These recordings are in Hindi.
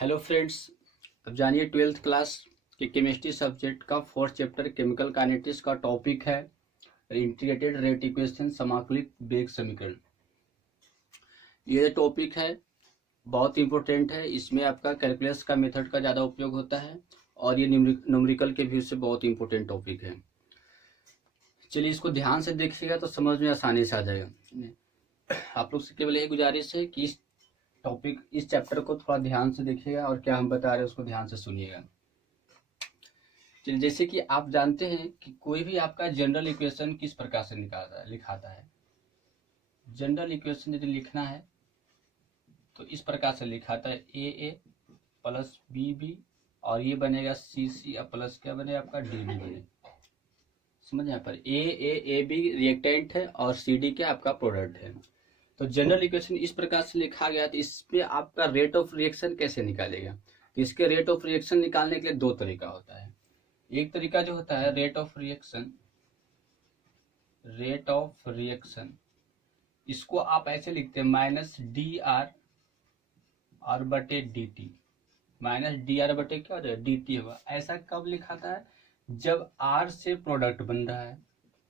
हेलो फ्रेंड्स, अब जानिए 12th क्लास के केमिस्ट्री सब्जेक्ट का 4th चैप्टर केमिकल काइनेटिक्स का टॉपिक है इंटीग्रेटेड रेट इक्वेशन, समाकलित वेग समीकरण। ये टॉपिक है बहुत इंपॉर्टेंट है। इसमें आपका कैलकुलस का मेथड का ज़्यादा उपयोग होता है और ये न्यूमेरिकल के व्यू से बहुत इंपॉर्टेंट टॉपिक है। चलिए इसको ध्यान से देखिएगा तो समझ में आसानी से आ जाएगा। आप लोग से केवल यही गुजारिश है कि इस चैप्टर को थोड़ा ध्यान से देखिएगा और क्या हम बता रहे हैं उसको ध्यान से सुनिएगा। चलिए, जैसे कि आप जानते हैं कि कोई भी आपका जनरल इक्वेशन किस प्रकार से लिखाता है। जनरल इक्वेशन यदि लिखना है तो इस प्रकार से लिखाता है ए प्लस बी और ये बनेगा सी प्लस क्या बने आपका डी बने। समझ यहाँ पर ए बी रिएक्टेंट है और सी डी क्या आपका प्रोडक्ट है। तो जनरल इक्वेशन इस प्रकार से लिखा गया। तो इसमें आपका रेट ऑफ रिएक्शन कैसे निकालेगा? तो इसके रेट ऑफ रिएक्शन निकालने के लिए दो तरीका होता है। एक तरीका जो होता है रेट ऑफ रिएक्शन, इसको आप ऐसे लिखते हैं माइनस डी आर और बटे D T. Minus D are बटे क्या हो जाएगा डी टी होगा। ऐसा कब लिखाता है? जब आर से प्रोडक्ट बन रहा है।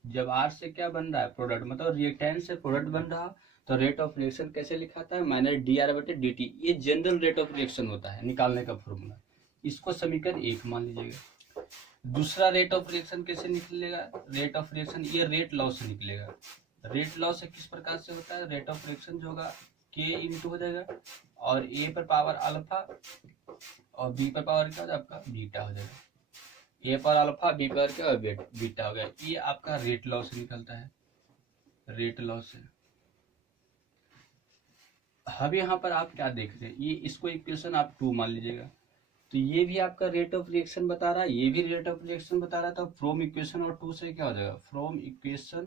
जब आर से क्या बन रहा है? प्रोडक्ट, मतलब रिएक्टेंट से प्रोडक्ट बन रहा। तो रेट ऑफ रिएक्शन कैसे लिखाता है? माइनस डी आर बटे डी टी। ये जनरल रेट ऑफ रिएक्शन होता है निकालने का फॉर्मूला। इसको समीकरण 1 मान लीजिएगा। दूसरा रेट ऑफ रिएक्शन कैसे निकलेगा? रेट ऑफ रिएक्शन ये रेट लॉ से निकलेगा। रेट लॉ से किस प्रकार से होता है? रेट ऑफ रिएक्शन जो होगा के इंटू हो जाएगा और ए पर पावर अल्फा और बी पर पावर क्या हो जाएगा आपका बीटा हो जाएगा। ए पर अल्फा बी पर क्या बीटा हो गया। ये आपका रेट लॉ से निकलता है, रेट लॉ से। अब यहाँ पर आप क्या देख रहे हैं? ये इसको इक्वेशन आप 2 मान लीजिएगा। तो ये भी आपका रेट ऑफ रिएक्शन बता रहा है, ये भी रेट ऑफ रिएक्शन बता रहा था। फ्रॉम इक्वेशन और 2 से क्या हो जाएगा? फ्रॉम इक्वेशन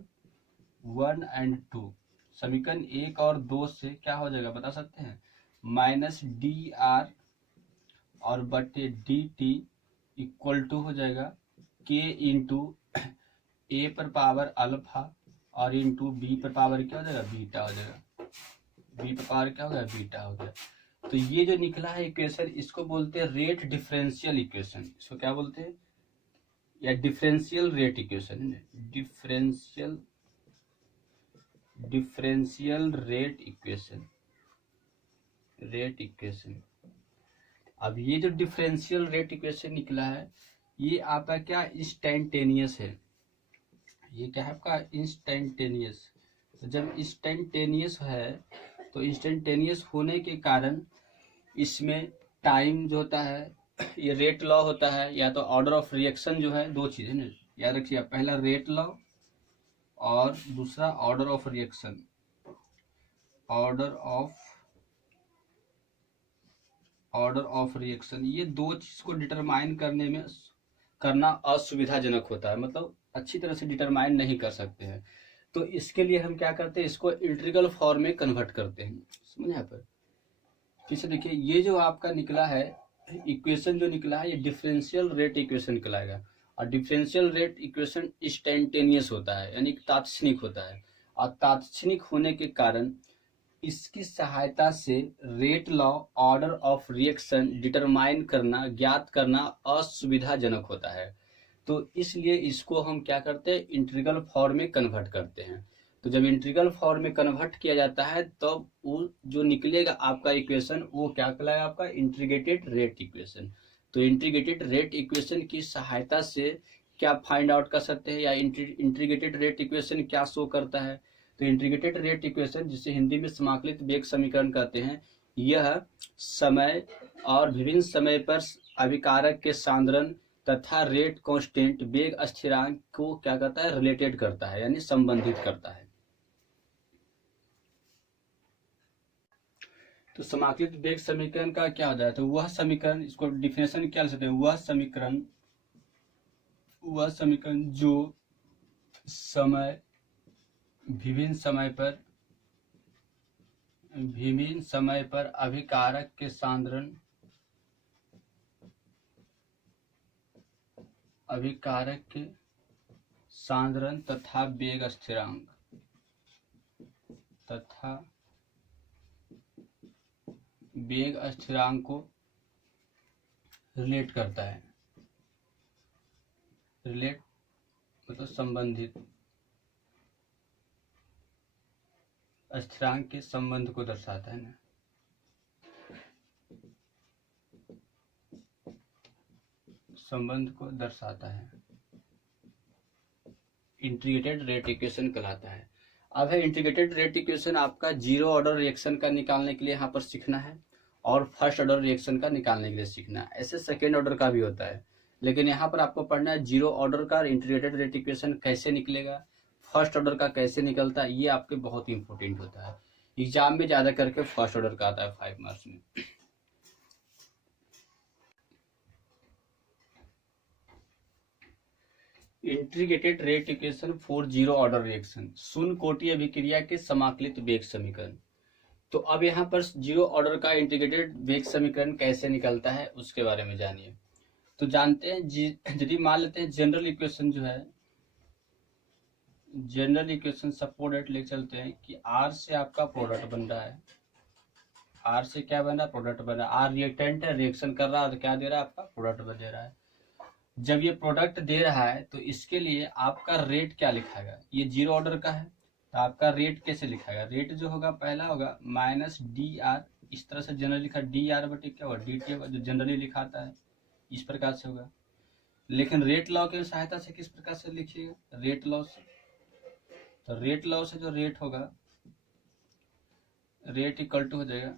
1 एंड 2, समीकरण 1 और 2 से क्या हो जाएगा बता सकते हैं? माइनस डी आर और बटे डी टी इक्वल टू हो जाएगा के इंटू ए पर पावर अल्फा और इंटू बी पर पावर क्या हो जाएगा बीटा हो जाएगा। बी पर पावर क्या हो गया बीटा हो गया। तो ये जो निकला है इक्वेशन इसको बोलते हैं रेट डिफरेंशियल इक्वेशन। इसको क्या बोलते हैं? या differential rate equation. Differential rate equation. अब ये जो डिफरेंशियल रेट इक्वेशन निकला है ये आपका क्या इंस्टेंटेनियस है। ये क्या है आपका इंस्टेंटेनियस। तो जब इंस्टेंटेनियस है तो इंस्टेंटेनियस होने के कारण इसमें टाइम जो होता है ये रेट लॉ होता है, या तो ऑर्डर ऑफ रिएक्शन जो है। दो चीजें ना याद रखिए, पहला रेट लॉ और दूसरा order of reaction. Order of reaction ये दो चीज को डिटरमाइन करना असुविधाजनक होता है, मतलब अच्छी तरह से डिटरमाइन नहीं कर सकते हैं। तो इसके लिए हम क्या करते हैं? इसको इंटीग्रल फॉर्म में कन्वर्ट करते हैं। समझे यहाँ पर? फिर से देखिए, ये जो आपका निकला है इक्वेशन जो निकला है ये डिफरेंशियल रेट इक्वेशन निकलाएगा। और डिफरेंशियल रेट इक्वेशन इंस्टेंटेनियस होता है, यानी तात्क्षणिक होता है। और तात्क्षणिक होने के कारण इसकी सहायता से rate law, order of reaction determine करना, ज्ञात करना असुविधाजनक होता है। तो इसलिए इसको हम क्या करते हैं? इंटीग्रल फॉर्म में कन्वर्ट करते हैं। तो जब इंटीग्रल फॉर्म में कन्वर्ट किया जाता है तब तो वो जो निकलेगा आपका इक्वेशन वो क्या कहलाएगा? आपका इंटीग्रेटेड रेट इक्वेशन। तो इंटीग्रेटेड रेट इक्वेशन की सहायता से क्या फाइंड आउट कर सकते हैं, या इंटीग्रेटेड रेट इक्वेशन क्या शो करता है? तो इंटीग्रेटेड रेट इक्वेशन, जिसे हिंदी में समाकलित वेग समीकरण कहते हैं, यह समय और विभिन्न समय पर अभिकारक के सांद्रण तथा रेट कांस्टेंट वेग स्थिरांक को क्या करता है? रिलेटेड करता है, यानी संबंधित करता है। तो समाकलित वेग समीकरण का क्या हो जाए? तो वह समीकरण, इसको डिफिनेशन क्या लिख सकते हैं? वह समीकरण जो विभिन्न समय पर अभिकारक के सांद्रण तथा वेग स्थिरांक को रिलेट करता है। रिलेट मतलब संबंधित, स्थिरांक के संबंध को दर्शाता है ना। संबंध को दर्शाता है, इंटीग्रेटेड रेट इक्वेशन कहलाता है। अब है इंटीग्रेटेड रेट इक्वेशन आपका जीरो ऑर्डर रिएक्शन का निकालने के लिए यहाँ पर सीखना है और फर्स्ट ऑर्डर रिएक्शन का निकालने के लिए सीखना है। ऐसे सेकेंड ऑर्डर का भी होता है, लेकिन यहाँ पर आपको पढ़ना है जीरो ऑर्डर का इंटीग्रेटेड रेट इक्वेशन कैसे निकलेगा, फर्स्ट ऑर्डर का कैसे निकलता है। ये आपके बहुत इंपॉर्टेंट होता है, एग्जाम में ज्यादा करके फर्स्ट ऑर्डर का आता है 5 मार्क्स में। Integrated rate equation for zero order reaction, शून्य कोटि अभिक्रिया के समाकलित वेग समीकरण। तो अब यहाँ पर जीरो ऑर्डर का इंटीग्रेटेड वेग समीकरण कैसे निकलता है उसके बारे में जानिए। तो जानते हैं यदि मान लेते हैं जनरल इक्वेशन जो है, जनरल इक्वेशन सपोर्ट ले चलते हैं कि आर से आपका प्रोडक्ट बन रहा है, आर से क्या बन रहा है, प्रोडक्ट बन रहा है। आर रिएक्टेंट है, रिएक्शन कर रहा है, तो क्या दे रहा है, आपका प्रोडक्ट बन दे रहा है। जब ये प्रोडक्ट दे रहा है तो इसके लिए आपका रेट क्या लिखाएगा, ये जीरो ऑर्डर का है तो आपका रेट कैसे लिखाएगा। रेट जो होगा पहला होगा माइनस डी आर, इस तरह से जनरली लिखा डी आर बटे क्या होगा डी टी होगा, जो जनरली लिखाता है इस प्रकार से होगा। लेकिन रेट लॉ की सहायता से किस प्रकार से लिखिएगा, रेट लॉ से। तो रेट लॉ से जो रेट होगा, रेट इक्वल टू हो जाएगा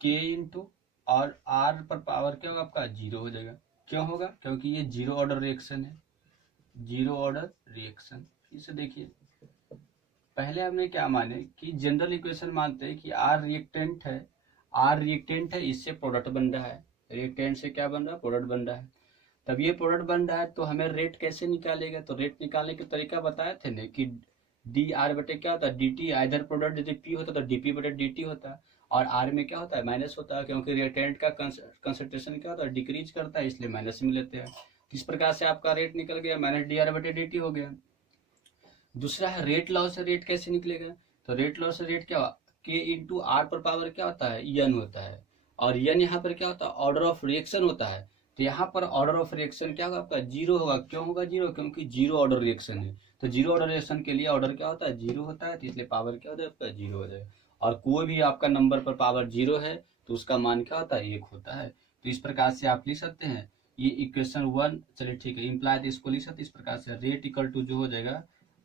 के इंटू और आर पर पावर क्या होगा आपका जीरो हो जाएगा। क्यों होगा, क्योंकि ये जीरो ऑर्डर रिएक्शन है, जीरो ऑर्डर रिएक्शन। इसे देखिए, पहले हमने क्या माने कि जनरल इक्वेशन मानते हैं कि आर रिएक्टेंट है, आर रिएक्टेंट है, इससे प्रोडक्ट बन रहा है, रिएक्टेंट से क्या बन रहा है, प्रोडक्ट बन रहा है। तब ये प्रोडक्ट बन रहा है तो हमें रेट कैसे निकालेगा, तो रेट निकालने के तरीका बताए थे ना कि डी आर बटे क्या होता है डी टी, आइधर प्रोडक्ट यदि पी होता तो डीपी बटे डी टी होता है, और आर में क्या होता है माइनस होता है, क्योंकि रिएक्टेंट का कंसंट्रेशन क्या होता है डिक्रीज करता है, इसलिए माइनस में लेते हैं। इस प्रकार से आपका रेट निकल गया, माइनस डी आर बटे डी टी हो गया। दूसरा है रेट लॉ से रेट कैसे निकलेगा, तो रेट लॉ से रेट क्या हुआ, के इंटू आर पर पावर क्या होता है एन होता है, और एन यहाँ पर क्या होता है ऑर्डर ऑफ रिएक्शन होता है। तो यहाँ पर ऑर्डर ऑफ रिएक्शन क्या होगा आपका जीरो होगा। क्यों होगा जीरो, क्योंकि जीरो ऑर्डर रिएक्शन है। तो जीरो ऑर्डर रिएक्शन के लिए ऑर्डर क्या होता है जीरो होता है, तो इसलिए पावर क्या होता है आपका जीरो हो जाएगा। और कोई भी आपका नंबर पर पावर जीरो है तो उसका मान क्या होता है एक होता है। तो इस प्रकार से आप लिख सकते हैं ये इक्वेशन 1। चलिए ठीक है, इम्प्लाय तो इसको लिख सकते इस प्रकार से, रेट इक्वल टू जो हो जाएगा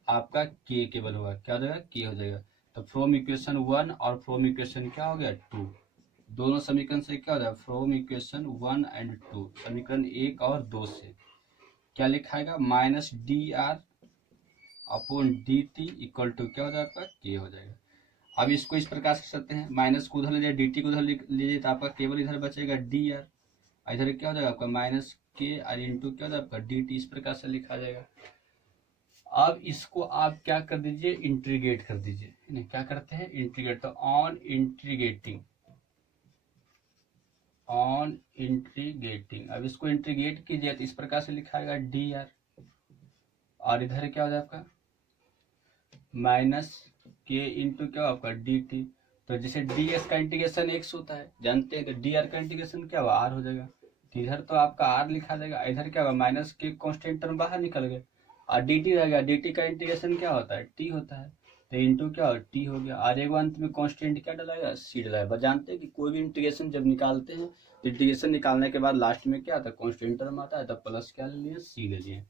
आपका के केवल होगा, क्या हो जाएगा के हो जाएगा। तो फ्रॉम इक्वेशन 1 और फ्रॉम इक्वेशन क्या हो गया 2, दोनों समीकरण से क्या हो जाएगा फ्रॉम इक्वेशन 1 एंड 2, समीकरण 1 और 2 से क्या लिखाएगा minus D R upon D T equal to क्या हो जाएगा आपका के हो जाएगा। अब इसको इस प्रकार से सकते हैं, माइनस को उधर ले जाए डी टी को उधर लीजिए तो आपका केवल इधर बचेगा डी आर, इधर क्या हो जाएगा आपका माइनस के आर इंटू क्या हो जाएगा आपका डी टी, इस प्रकार से लिखा जाएगा। अब इसको आप क्या कर दीजिए इंटीग्रेट कर दीजिए, क्या करते हैं इंटीग्रेट। तो ऑन इंटीग्रेटिंग, ऑन इंटीग्रेटिंग, अब इसको इंटीग्रेट कीजिए तो इस प्रकार से लिखाएगा डी आर, और इधर क्या हो जाए आपका माइनस के इंटू क्या आपका डी टी। तो जैसे डी एस का इंटीग्रेशन एक्स होता है जानते हैं, तो डी आर का इंटीग्रेशन क्या हुआ आर हो जाएगा। तो इधर तो आपका आर लिखा जाएगा, इधर क्या होगा माइनस के कॉन्स्टेंट टर्म बाहर निकल गए, और डी टी रहेगा, डी टी का इंटीग्रेशन क्या होता है टी होता है, तो इंटू क्या टी हो गया, और एक अंत में कांस्टेंट क्या डलाएगा सी डलाएगा। बस जानते हैं कि कोई भी इंटीग्रेशन जब निकालते हैं तो इंटीग्रेशन निकालने के बाद लास्ट में क्या आता है कांस्टेंट टर्म आता है, तब प्लस क्या ले लिए सी ले लिए।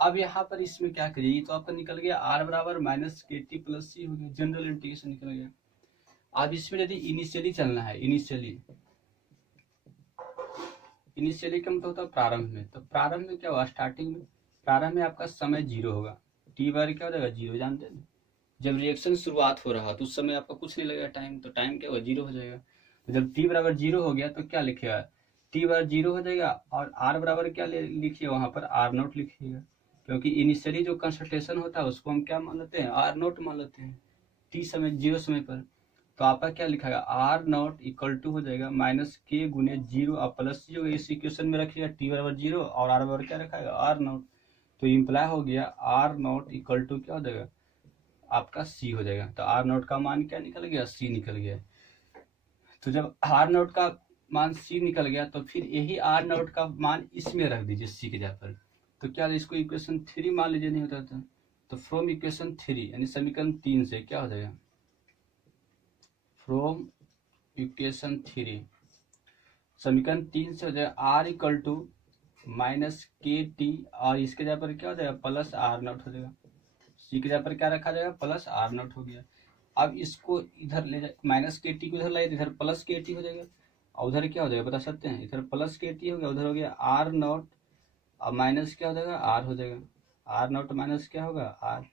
अब यहाँ पर इसमें क्या करिए, तो आपका निकल गया आर बराबर माइनस के टी प्लस सी हो गया, जनरल इंटीग्रेशन निकल गया। अब इसमें यदि इनिशियली चलना है, इनिशियली का मतलब होता है प्रारंभ में, तो प्रारंभ में क्या हुआ स्टार्टिंग में, प्रारंभ में आपका समय जीरो होगा, टी बार क्या हो जाएगा जीरो, जानते हैं जब रिएक्शन शुरुआत हो रहा तो उस समय आपका कुछ नहीं लगेगा टाइम, तो टाइम क्या होगा जीरो हो जाएगा। तो जब टी बराबर जीरो हो गया तो क्या लिखेगा टी बराबर जीरो हो जाएगा, और आर बराबर क्या लिखिए वहां पर आर नोट लिखिएगा, क्योंकि इनिशियली जो कंसंट्रेशन होता है उसको हम क्या मान लेते हैं आर नोट मान लेते हैं टी समय जीरो समय पर। तो आपका क्या लिखाएगा आर नोट इक्वल टू हो जाएगा माइनस के गुने जीरो और प्लस जीरो, इस इक्वेशन में रखिएगा टी बराबर जीरो और आर बराबर क्या रखाएगा आर नोट। तो इम्प्लाई हो गया आर नोट इक्वल टू क्या हो जाएगा आपका सी हो जाएगा। तो आर नोट का मान क्या निकल गया सी निकल गया। तो जब आर नोट का मान सी निकल गया, तो फिर यही आर नॉट का मान इसमें रख दीजिए सी के जगह पर। तो क्या इसको इक्वेशन 3 मान लीजिए, नहीं होता था। तो फ्रॉम इक्वेशन 3 यानी समीकरण 3 से क्या हो जाएगा, फ्रॉम इक्वेशन 3 समीकरण 3 से हो जाएगा are equal to minus K T, और इसके जगह पर क्या हो जाएगा प्लस आर नॉट हो जाएगा। सी के जगह पर क्या रखा जाएगा, प्लस आर नॉट हो गया। अब इसको इधर ले जाए, माइनस के टी को इधर लाए, इधर प्लस के टी हो जाएगा, और उधर क्या हो जाएगा बता सकते हैं, इधर प्लस के टी हो गया, उधर हो गया आर नॉट, और माइनस क्या हो जाएगा आर हो जाएगा। आर नॉट माइनस क्या होगा आर।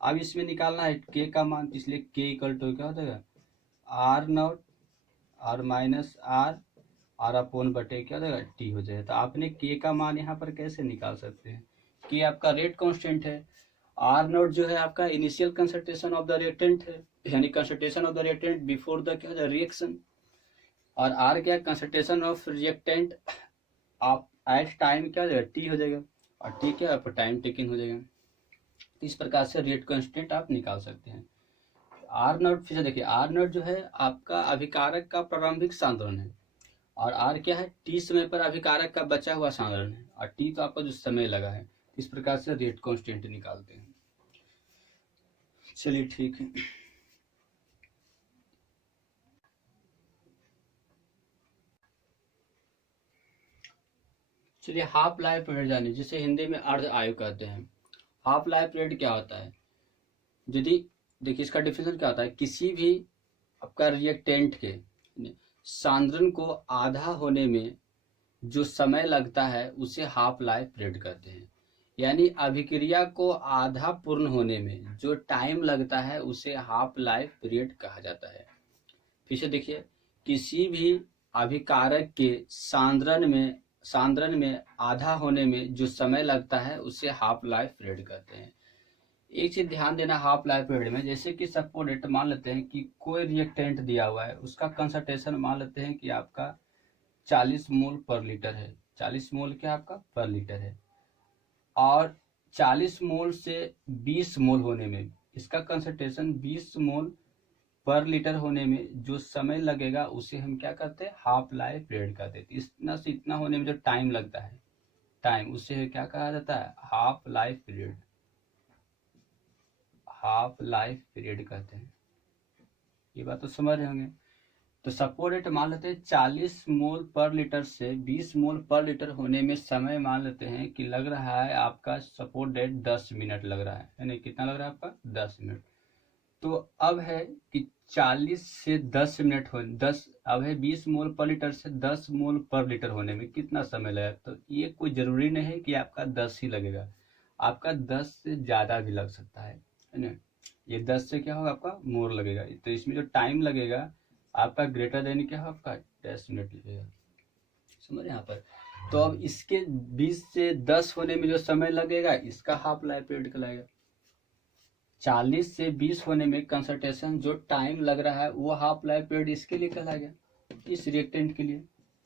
अब इसमें निकालना है के का मान, इसलिए के इक्वल टू क्या हो जाएगा आर नॉट और माइनस आर और अपोन बटे क्या हो जाएगा टी हो जाएगा। तो आपने के का मान यहाँ पर कैसे निकाल सकते हैं, के आपका रेट कांस्टेंट है, आर नॉट जो है आपका initial concentration of the reactant है, यानी concentration of the reactant before the क्या रिएक्शन, और आर क्या कंसंट्रेशन ऑफ रिएक्टेंट आप एट टाइम क्या हो जाएगा टी हो जाएगा, और टी क्या आपका टाइम टेकिंग हो जाएगा। तो इस प्रकार से रेट कांस्टेंट आप निकाल सकते हैं। आर नॉट फिर से देखिए, आर नॉट जो है आपका अभिकारक का प्रारंभिक सांद्रण है, और आर क्या है टी समय पर अभिकारक का बचा हुआ सांद्रण है, और टी तो आपका जो समय लगा है। इस प्रकार से रेट कांस्टेंट निकालते हैं। चलिए ठीक है। चलिए हाफ लाइफ पीरियड जाने, जिसे हिंदी में अर्ध आयु कहते हैं। हाफ लाइफ पीरियड क्या होता है, यदि देखिए इसका डिफिनेशन क्या होता है, किसी भी आपका रिएक्टेंट के सांद्रण को आधा होने में जो समय लगता है उसे हाफ लाइफ पीरियड कहते हैं। यानी अभिक्रिया को आधा पूर्ण होने में जो टाइम लगता है उसे हाफ लाइफ पीरियड कहा जाता है। फिर से देखिए, किसी भी अभिकारक के सांद्रण में आधा होने में जो समय लगता है उसे हाफ लाइफ पीरियड कहते हैं। एक चीज ध्यान देना हाफ लाइफ पीरियड में, जैसे कि सपोज मान लेते हैं कि कोई रिएक्टेंट दिया हुआ है, उसका कंसंट्रेशन मान लेते हैं कि आपका 40 मोल पर लीटर है, 40 मोल क्या आपका पर लीटर है, और 40 मोल से 20 मोल होने में इसका कंसंट्रेशन 20 मोल पर लीटर होने में जो समय लगेगा उसे हम क्या कहते हैं हाफ लाइफ पीरियड कहते हैं। इतना से इतना होने में जो टाइम लगता है, टाइम, उसे क्या कहा जाता है half life period, half life period कहते हैं। ये बात तो समझ रहे होंगे। तो सपोज रेट मान लेते हैं 40 मोल पर लीटर से 20 मोल पर लीटर होने में समय मान लेते हैं कि लग रहा है आपका सपोज रेट 10 मिनट लग रहा है, यानी कितना लग रहा है आपका 10 मिनट। तो अब है कि 40 से 10 मिनट हो 10, अब है 20 मोल पर लीटर से 10 मोल पर लीटर होने में कितना समय लगेगा। तो ये कोई जरूरी नहीं है कि आपका 10 ही लगेगा, आपका 10 से ज्यादा भी लग सकता है ना। ये 10 से क्या होगा आपका मोर लगेगा, तो इसमें जो टाइम लगेगा आपका ग्रेटर देन क्या होगा आपका 10 मिनट लगेगा, समझ यहाँ पर। तो अब इसके 20 से 10 होने में जो समय लगेगा इसका हाफ लाइफ पीरियड कहलाएगा। 40 से 20 होने में कंसंट्रेशन जो टाइम लग रहा है वो हाफ लाइफ पीरियड इसके लिए कहलाएगा, इस रिएक्टेंट के लिए,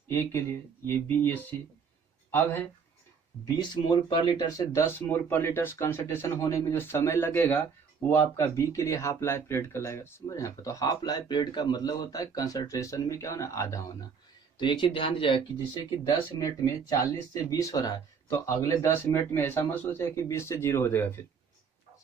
ए के लिए, ये बी ये सी। अब है 20 मोल पर लीटर से 10 मोल पर लीटर कंसंट्रेशन होने में जो समय लगेगा वो आपका बी के लिए हाफ लाइफ पीरियड कहलाएगा, समझ यहाँ पे। तो हाफ लाइफ पीरियड का मतलब होता है कंसंट्रेशन में क्या होना आधा होना। तो एक चीज ध्यान दीजिएगा कि जैसे कि 10 मिनट में 40 से 20 हो रहा है, तो अगले 10 मिनट में ऐसा मत सोचे कि 20 से 0 हो जाएगा, फिर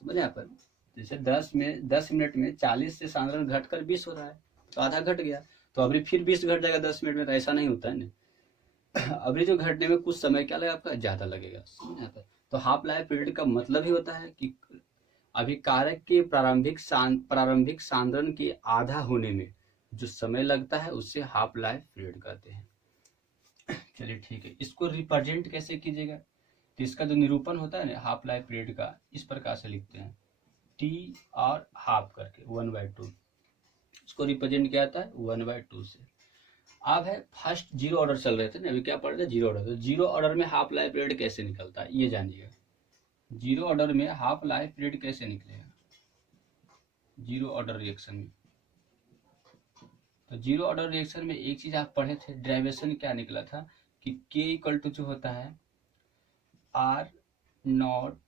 समझ यहाँ पर। जैसे 10 मिनट में 40 से सांद्रण घटकर 20 हो रहा है, तो आधा घट गया, तो अभी फिर 20 घट जाएगा 10 मिनट में, तो ऐसा नहीं होता है ना। अभी जो घटने में कुछ समय क्या लगेगा आपका ज्यादा लगेगा, समझ यहाँ पर। तो हाफ लाइफ पीरियड का मतलब ही होता है कि अभिकारक के प्रारंभिक सांद्रण के आधा होने में जो समय लगता है उससे हाफ लाइफ पीरियड कहते हैं। चलिए ठीक है, इसको रिप्रेजेंट कैसे कीजिएगा, तो इसका जो निरूपण होता है ना हाफ लाइफ पीरियड का, इस प्रकार से लिखते हैं टी और हाफ करके 1/2, इसको रिप्रेजेंट किया जाता है 1/2 से। अब है फर्स्ट जीरो ऑर्डर चल रहे थे ना, अभी क्या पढ़ रहे थे जीरो ऑर्डर। तो जीरो ऑर्डर में हाफ लाइफ पीरियड कैसे निकलता है ये जानिएगा। जीरो ऑर्डर में हाफ लाइफ पीरियड कैसे निकलेगा जीरो ऑर्डर रिएक्शन में। तो जीरो ऑर्डर रिएक्शन में एक चीज आप पढ़े थे, डेरिवेशन क्या निकला था कि के इक्वल टू जो होता है आर नॉट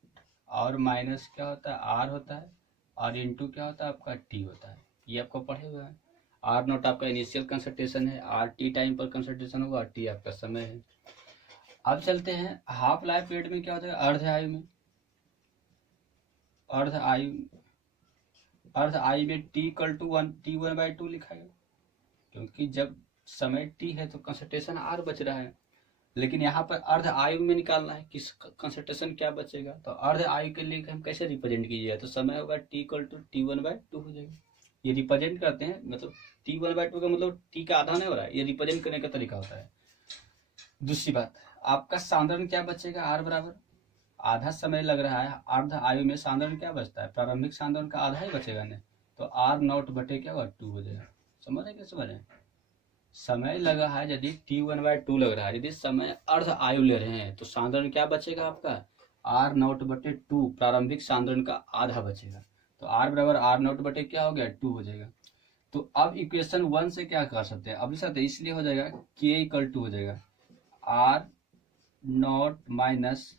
और माइनस क्या होता है आर होता है, और इंटू क्या होता है आपका टी होता है, ये आपको पढ़े हुए हैं। आर नॉट आपका इनिशियल कंसंट्रेशन है, आर टी टाइम पर कंसंट्रेशन होगा, टी आपका समय है। अब चलते हैं हाफ लाइफ पीरियड में क्या हो जाएगा, अर्ध आयु में। अर्ध आयु में T equal to one, T one by two लिखा है, क्योंकि जब समय टी है तो कंसंट्रेशन आर बच रहा है, लेकिन यहाँ पर अर्ध आयु में निकालना है किस कंसंट्रेशन क्या बचेगा। तो अर्ध आयु के लिए हम कैसे रिप्रेजेंट कीजिएगा, तो समय होगा T equal to T one by two हो जाएगा। ये रिप्रेजेंट करते हैं, मतलब टी वन बाई टू का मतलब टी का आधा नहीं हो रहा है, ये रिप्रेजेंट करने का तरीका होता है। दूसरी बात, आपका सांद्रण क्या बचेगा, आर बराबर आधा समय लग रहा है, अर्ध आयु में सांद्रण क्या बचता है, प्रारंभिक सांद्रण का आधा ही बचेगा ना, तो आर नॉट बटे क्या होगा, टू हो जाएगा। समझ रहे, क्या समझ रहे, समय लगा है यदि टी वन बाई टू लग रहा है, यदि समय अर्ध आयु ले रहे हैं तो सांद्रण क्या बचेगा आपका, आर नॉट बटे टू, प्रारंभिक सांद्रण का आधा बचेगा, तो आर बराबर आर नॉट बटे क्या हो गया, टू हो जाएगा। तो अब इक्वेशन 1 से क्या कर सकते हैं, अब इसलिए हो जाएगा के इक्वल टू हो जाएगा R naught minus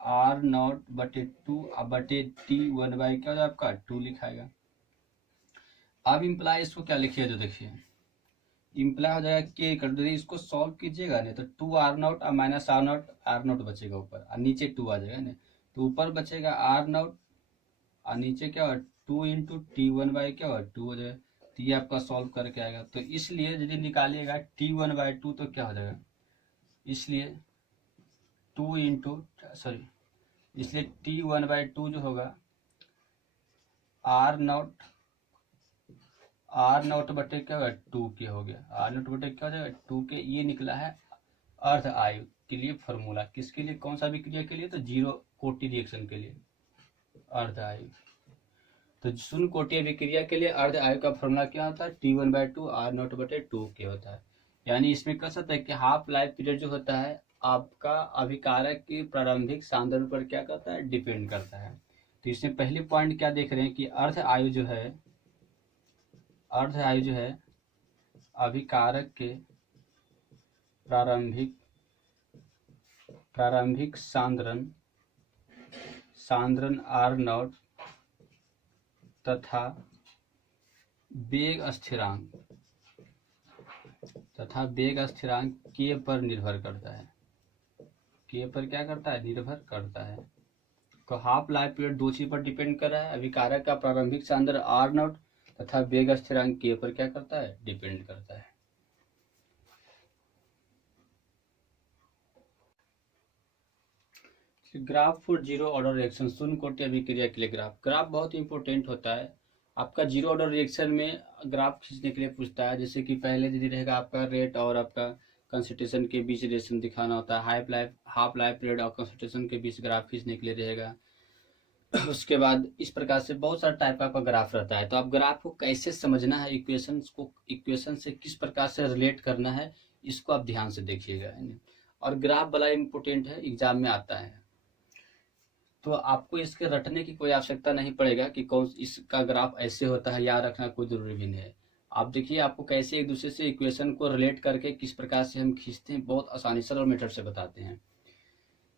R naught बटे टू बटे टी वन बाई क्या हो जाएगा आपका, टू लिखाएगा। अब इम्प्लाई इसको क्या लिखिए, जो देखिए इम्प्लाई हो जाएगा के इक्वल टू, इसको सॉल्व कीजिएगा नहीं तो टू आर नॉट और माइनस आर नॉट बचेगा ऊपर, और नीचे टू आ जाएगा ना, तो ऊपर बचेगा आर नॉट और नीचे क्या होगा two into T one by क्या होगा, टू हो जाएगा। तो ये आपका सॉल्व करके आएगा, तो इसलिए यदि निकालिएगा टी वन बाई टू तो क्या हो जाएगा, इसलिए टू इंटू सॉरी इसलिए टी वन बाई टू जो होगा आर नॉट बटे क्या होगा, टू के हो गया, आर नॉट बटे क्या हो जाएगा, टू के। ये निकला है अर्ध आयु के लिए फॉर्मूला, किसके लिए, कौन सा विक्रिया के लिए, तो जीरो कोटि रिएक्शन के लिए अर्ध आयु। तो शून्य कोटि विक्रिया के लिए अर्ध आयु का फॉर्मूला क्या होता है, T one by two R naught बटे टू के होता है। यानी इसमें कह सकते हैं कि हाफ लाइफ पीरियड जो होता है आपका अभिकारक की प्रारंभिक सांद्रण पर क्या करता है, डिपेंड करता है। तो इसमें पहले पॉइंट क्या देख रहे हैं कि अर्ध आयु जो है अभिकारक के प्रारंभिक सांद्रण आर नॉट तथा वेग स्थिरांक के पर निर्भर करता है, के पर क्या करता है, निर्भर करता है। तो हाफ लाइफ पीरियड दो चीज पर डिपेंड कर रहा है, अभिकारक का प्रारंभिक सांद्रण आर नॉट तथा वेग स्थिरांक के पर क्या करता है, डिपेंड करता है। Graph for zero order reaction, शून्य कोटि अभिक्रिया के लिए ग्राफ बहुत इंपॉर्टेंट होता है। आपका जीरो ऑर्डर रिएक्शन में ग्राफ खींचने के लिए पूछता है, जैसे कि पहले यदि रहेगा आपका रेट और आपका कंसंट्रेशन के बीच रिलेशन दिखाना होता है, हाफ लाइफ पीरियड और कंसंट्रेशन के बीच ग्राफ खींचने के लिए रहेगा। उसके बाद इस प्रकार से बहुत सारा टाइप का आपका ग्राफ रहता है। तो आप ग्राफ को कैसे समझना है, इक्वेशन से किस प्रकार से रिलेट करना है, इसको आप ध्यान से देखिएगा। और ग्राफ बड़ा इम्पोर्टेंट है, एग्जाम में आता है, तो आपको इसके रटने की कोई आवश्यकता नहीं पड़ेगा कि कौन इसका ग्राफ ऐसे होता है, याद रखना कोई जरूरी भी नहीं है। आप देखिए आपको कैसे एक दूसरे से इक्वेशन को रिलेट करके किस प्रकार से हम खींचते हैं, बहुत आसानी सरल मेथड से बताते हैं।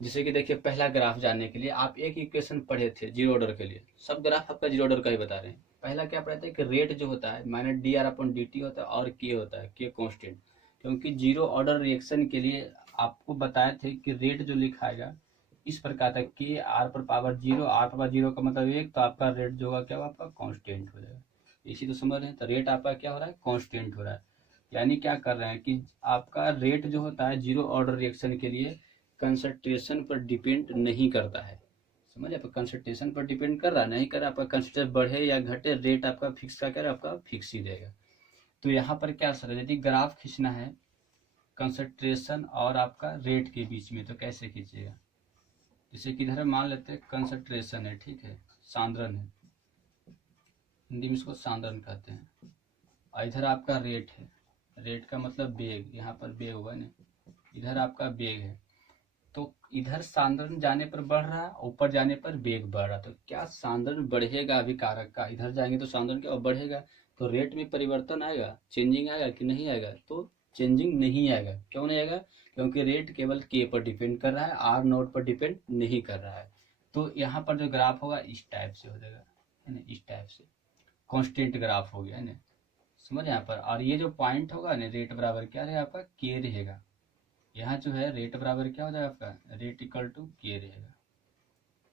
जैसे कि देखिए पहला ग्राफ जानने के लिए आप एक इक्वेशन पढ़े थे जीरो ऑर्डर के लिए, सब ग्राफ आपका जीरो ऑर्डर का ही बता रहे हैं। पहला क्या पढ़ा था कि रेट जो होता है minus D R upon D T होता है और के होता है, के कॉन्स्टेंट। क्योंकि जीरो ऑर्डर रिएक्शन के लिए आपको बताए थे कि रेट जो लिखाएगा इस प्रकार था के आर पर पावर जीरो, आर पर पावर जीरो का मतलब एक, तो आपका रेट जो होगा क्या होगा, आपका कांस्टेंट हो जाएगा। इसी तो समझ रहे हैं, तो रेट आपका क्या हो रहा है, कांस्टेंट हो रहा है। यानी क्या कर रहे हैं कि आपका रेट जो होता है जीरो ऑर्डर रिएक्शन के लिए कंसंट्रेशन पर डिपेंड नहीं करता है। समझ, आपका कंसंट्रेशन पर डिपेंड कर रहा नहीं कर रहा, आपका कंसंट्रेशन बढ़े या घटे रेट आपका फिक्स का क्या, आपका फिक्स ही रहेगा। तो यहाँ पर क्या सर, यदि ग्राफ खींचना है कंसंट्रेशन और आपका रेट के बीच में, तो कैसे खींचिएगा। जैसे कि इधर मान लेते हैं कंसंट्रेशन है, ठीक है, सांद्रण है, हिंदी में इसको सांद्रण कहते हैं, और इधर आपका रेट है, रेट का मतलब वेग, यहाँ पर वेग होगा ना, इधर आपका वेग है। तो इधर सांद्रण जाने पर बढ़ रहा, ऊपर जाने पर वेग बढ़ रहा, तो क्या सांद्रण बढ़ेगा अभिकारक का, इधर जाएंगे तो सांद्रण क्या बढ़ेगा, तो रेट में परिवर्तन आएगा, चेंजिंग आएगा कि नहीं आएगा, तो चेंजिंग नहीं आएगा। क्यों नहीं आएगा, क्योंकि रेट केवल के पर डिपेंड कर रहा है, आर नॉट पर डिपेंड नहीं कर रहा है। तो यहाँ पर जो ग्राफ होगा इस टाइप से हो जाएगा, है ना, इस टाइप से कांस्टेंट ग्राफ हो गया, है ना, समझ यहाँ पर। और ये जो पॉइंट होगा ना, रेट बराबर क्या रहेगा आपका, के रहेगा। यहाँ जो है रेट बराबर क्या हो जाएगा आपका, रेट इक्वल टू के रहेगा।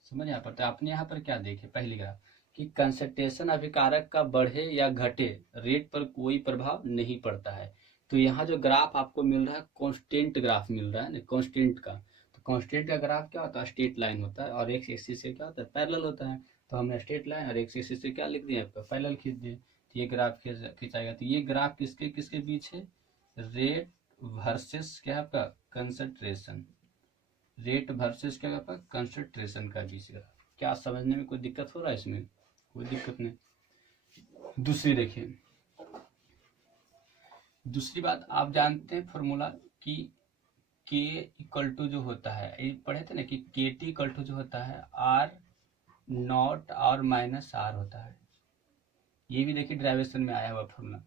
समझ यहाँ पर। तो आपने यहाँ पर क्या देखे, पहली ग्राफ कि कंसंट्रेशन अभिकारक का बढ़े या घटे रेट पर कोई प्रभाव नहीं पड़ता है। तो यहाँ जो ग्राफ आपको मिल रहा है कांस्टेंट ग्राफ मिल रहा है ना, कांस्टेंट का। तो कांस्टेंट का ग्राफ क्या होता है, स्ट्रेट लाइन होता है, और एक्स एक्सिस से क्या होता है, पैरेलल होता है। तो हमने स्ट्रेट लाइन और एक्स एक्सिस से क्या लिख दिया आपका, पैरेलल खींच दिए। तो ये ग्राफ खिंचाएगा। तो ये ग्राफ किसके किसके बीच है, रेट वर्सेस क्या है आपका, कंसंट्रेशन। रेट वर्सेस क्या आपका, कंसंट्रेशन का बीच ग्राफ। क्या समझने में कोई दिक्कत हो रहा है इसमें, कोई दिक्कत नहीं। दूसरी देखिए, दूसरी बात आप जानते हैं फॉर्मूला कि के इक्वल टू जो होता है, ये पढ़े थे ना कि के टी इक्वल टू जो होता है आर नॉट और माइनस आर होता है। ये भी देखिए ड्राइवेशन में आया हुआ formula,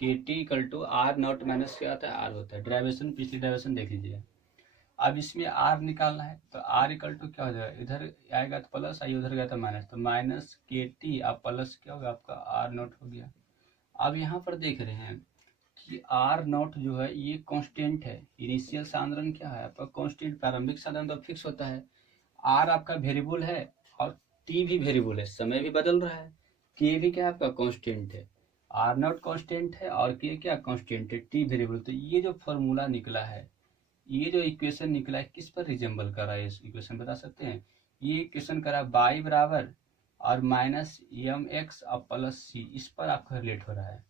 K T equal to R naught minus क्या होता है, आर होता है। ड्राइवेशन पिछली ड्राइवेशन देख लीजिए। अब इसमें आर निकालना है, तो आर इक्वल टू क्या हो जाएगा, इधर आएगा तो प्लस, आई उधर गया तो माइनस, तो माइनस के टी अब प्लस क्या होगा आपका, आर नॉट हो गया। अब यहाँ पर देख रहे हैं कि आर नॉट जो है ये कांस्टेंट है। इनिशियल सांद्रण क्या है आपका, कांस्टेंट। प्रारंभिक सांद्रण तो फिक्स होता है। आर आपका वेरिएबल है और टी भी वेरिएबल है, समय भी बदल रहा है। के भी क्या आपका कांस्टेंट है, आर नॉट कांस्टेंट है और के क्या कांस्टेंट है, टी वेरिएबल। तो ये जो फॉर्मूला निकला है, ये जो इक्वेशन निकला है, किस पर रिजेंबल कर रहा है, इस इक्वेशन बता सकते हैं। ये इक्वेशन करा बाई बराबर और माइनस एम एक्स और प्लस सी, इस पर आपका रिलेट हो रहा है।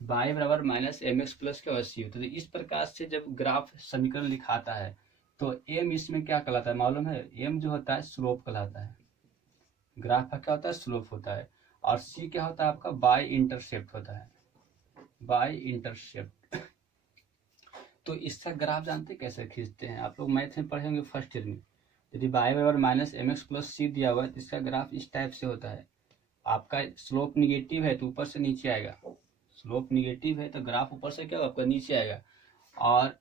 बाई बराबर माइनस एम एक्स प्लस क्या सी होता है। तो इस प्रकार से जब ग्राफ समीकरण लिखाता है तो एम इसमें क्या कहलाता है मालूम है, एम जो होता है स्लोप कहलाता है। ग्राफ का क्या होता है, स्लोप होता है। और सी क्या होता है आपका, बाई इंटरसेप्ट होता है, बाई इंटरसेप्ट। तो इसका ग्राफ जानते कैसे खींचते हैं, आप लोग मैथ में पढ़े होंगे फर्स्ट ईयर में। यदि बाई बराबर माइनस एम एक्स प्लस सी दिया हुआ है तो इसका ग्राफ इस टाइप से होता है। आपका स्लोप निगेटिव है तो ऊपर से नीचे आएगा, स्लोप निगेटिव है तो ग्राफ ऊपर से क्या आपका नीचे आएगा। और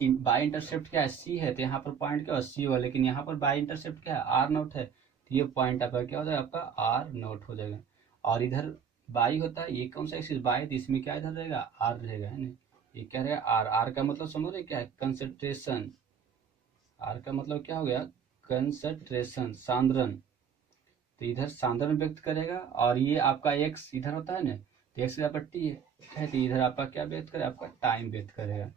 बाई इंटरसेप्ट क्या है, सी है, तो यहाँ पर पॉइंट क्या है, सी होगा। लेकिन यहाँ पर बाई इंटरसेप्ट क्या है, आर नोट है, तो ये पॉइंट आपका क्या हो जाएगा, आपका आर नोट हो जाएगा। और इधर बाई होता है, ये कौन सा एक्सिस बाई, तो इसमें क्या इधर रहेगा, आर रहेगा, है ना। ये क्या रहेगा, आर। आर का मतलब समझ रहे क्या है, कंसंट्रेशन। आर का मतलब क्या हो गया, कंसंट्रेशन, सांद्रण। तो इधर सांद्रण व्यक्त करेगा, और ये आपका एक्स इधर होता है ना, तो एक्स यहाँ पर टी है, तो इधर आपका क्या व्यक्त करेगा, आपका टाइम व्यक्त करेगा।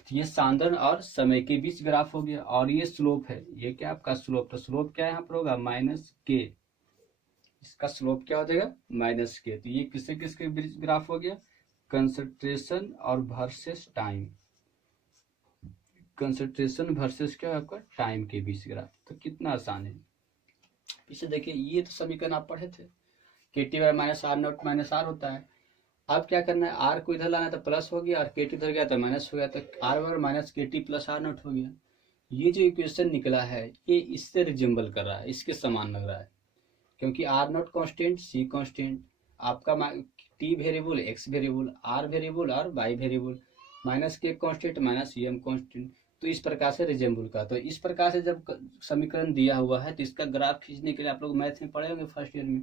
तो ये सांद्रण और समय के बीच ग्राफ हो गया। और ये स्लोप है, ये क्या आपका स्लोप, तो स्लोप क्या यहाँ पर होगा, माइनस के। इसका स्लोप क्या हो जाएगा, माइनस के। तो ये किससे किसके बीच ग्राफ हो गया, कंसंट्रेशन और वर्सेस टाइम। कंसंट्रेशन वर्सेस क्या है आपका, टाइम के बीच ग्राफ। तो कितना आसान है। पीछे देखिए, ये तो समीकरण आप पढ़े थे, K T by minus R naught minus R होता है। अब क्या करना है, आर को इधर लाना है तो प्लस हो गया, और के टी इधर गया तो माइनस हो गया, तो are bar minus K T plus are not हो गया। ये जो इक्वेशन निकला है ये इससे रिजेंबल कर रहा है, इसके समान लग रहा है। क्योंकि R naught constant, C constant, आपका T variable, X variable, R variable और Y variable, minus K constant minus M constant. तो इस प्रकार से रिजेंबल का। तो इस प्रकार से जब समीकरण दिया हुआ है तो इसका ग्राफ खींचने के लिए आप लोग मैथ में पढ़े होंगे फर्स्ट ईयर में।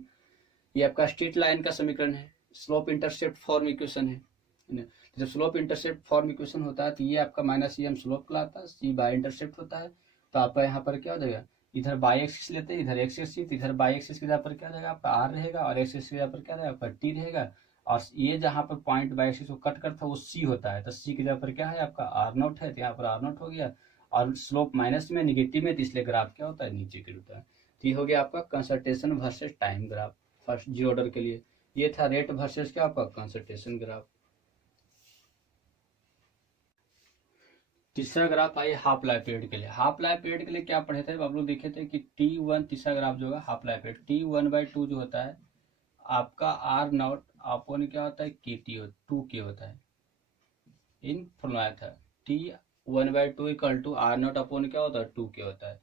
ये आपका स्ट्रेट लाइन का समीकरण है, स्लोप इंटरसेप्ट फॉर्म इक्वेशन है ना। जब स्लोप इंटरसेप्ट फॉर्म इक्वेशन होता है तो ये आपका माइनस एम स्लोप कहलाता है, सी बाई इंटरसेप्ट होता है। तो आपका यहाँ पर क्या हो जाएगा, इधर बाई एक्सिस लेते हैं, इधर एक्स एक्सिस, तो इधर बाई एक्सिस के जगह पर क्या रहेगा आपका आर रहेगा, और एक्स एक्सिस के जगह पर क्या रहेगा आपका टी रहेगा। और ये जहाँ पर पॉइंट बाई एक्सिस को कट करता है वो सी होता है, तो सी की जगह पर क्या है आपका आर नोट है, तो यहाँ पर आर नोट हो गया। और स्लोप माइनस में निगेटिव में, तो इसलिए ग्राफ क्या होता है, नीचे की होता है। तो ये हो गया आपका concentration versus time graph first zero order के लिए। ये था रेट वर्सेस क्या आपका कंसंट्रेशन ग्राफ। तीसरा ग्राफ आइए हाफ लाइफ पीरियड के लिए। हाफ लाइफ पीरियड के लिए क्या पढ़े थे आप लोग, देखे थे कि T1, तीसरा ग्राफ जो है हाफ लाइफ पीरियड, T1/2 जो होता है आपका आर नॉट अपॉन क्या होता है, के टी 2K होता है। इन फॉर्मूला था T1/2 equal to R naught upon क्या होता है, 2K होता है।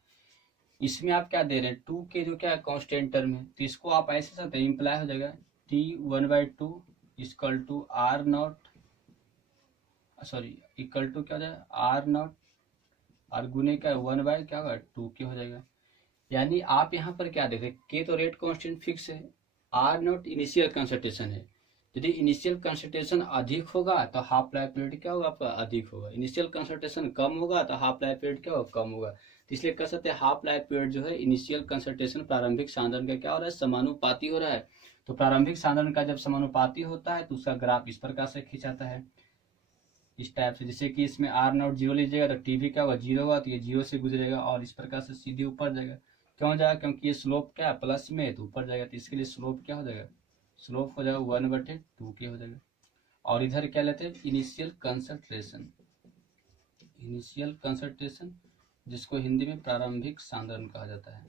इसमें आप क्या दे रहे हैं, 2K जो क्या है कांस्टेंट टर्म है, तो इसको आप ऐसे सकते हैं, इंप्लाई हो जाएगा T1/2 equal to R naught, sorry equal to क्या हो जाएगा, आर नॉट और गुने का 1 क्या होगा, 2K हो जाएगा। यानी आप यहाँ पर क्या देख रहे हैं, के तो रेट कांस्टेंट फिक्स है, आर नॉट इनिशियल कंसंट्रेशन है, यदि इनिशियल कंसंट्रेशन अधिक होगा तो हाफ लाइफ पीरियड क्या होगा आपका, अधिक होगा। इनिशियल कंसंट्रेशन कम होगा तो हाफ लाइफ पीरियड क्या होगा, कम होगा। तो इसलिए कह सकते हैं हाफ लाइफ पीरियड जो है इनिशियल कंसंट्रेशन प्रारंभिक सांद्रण का क्या हो रहा है, समानुपाती हो रहा है। तो प्रारंभिक सांद्रण का जब समानुपाती होता है तो उसका ग्राफ इस प्रकार से खींचाता है, इस टाइप से। जैसे कि इसमें आर नॉट जीरो लीजिएगा तो टी भी क्या होगा, जीरो होगा, तो ये जीरो से गुजरेगा और इस प्रकार से सीधे ऊपर जाएगा। क्यों जाएगा, क्योंकि ये स्लोप क्या है, प्लस में है तो ऊपर जाएगा। तो इसके लिए स्लोप क्या हो जाएगा, स्लोप हो जाएगा 1/2 के हो जाएगा। और इधर क्या लेते हैं, इनिशियल कंसंट्रेशन, इनिशियल कंसंट्रेशन जिसको हिंदी में प्रारंभिक सांद्रण कहा जाता है,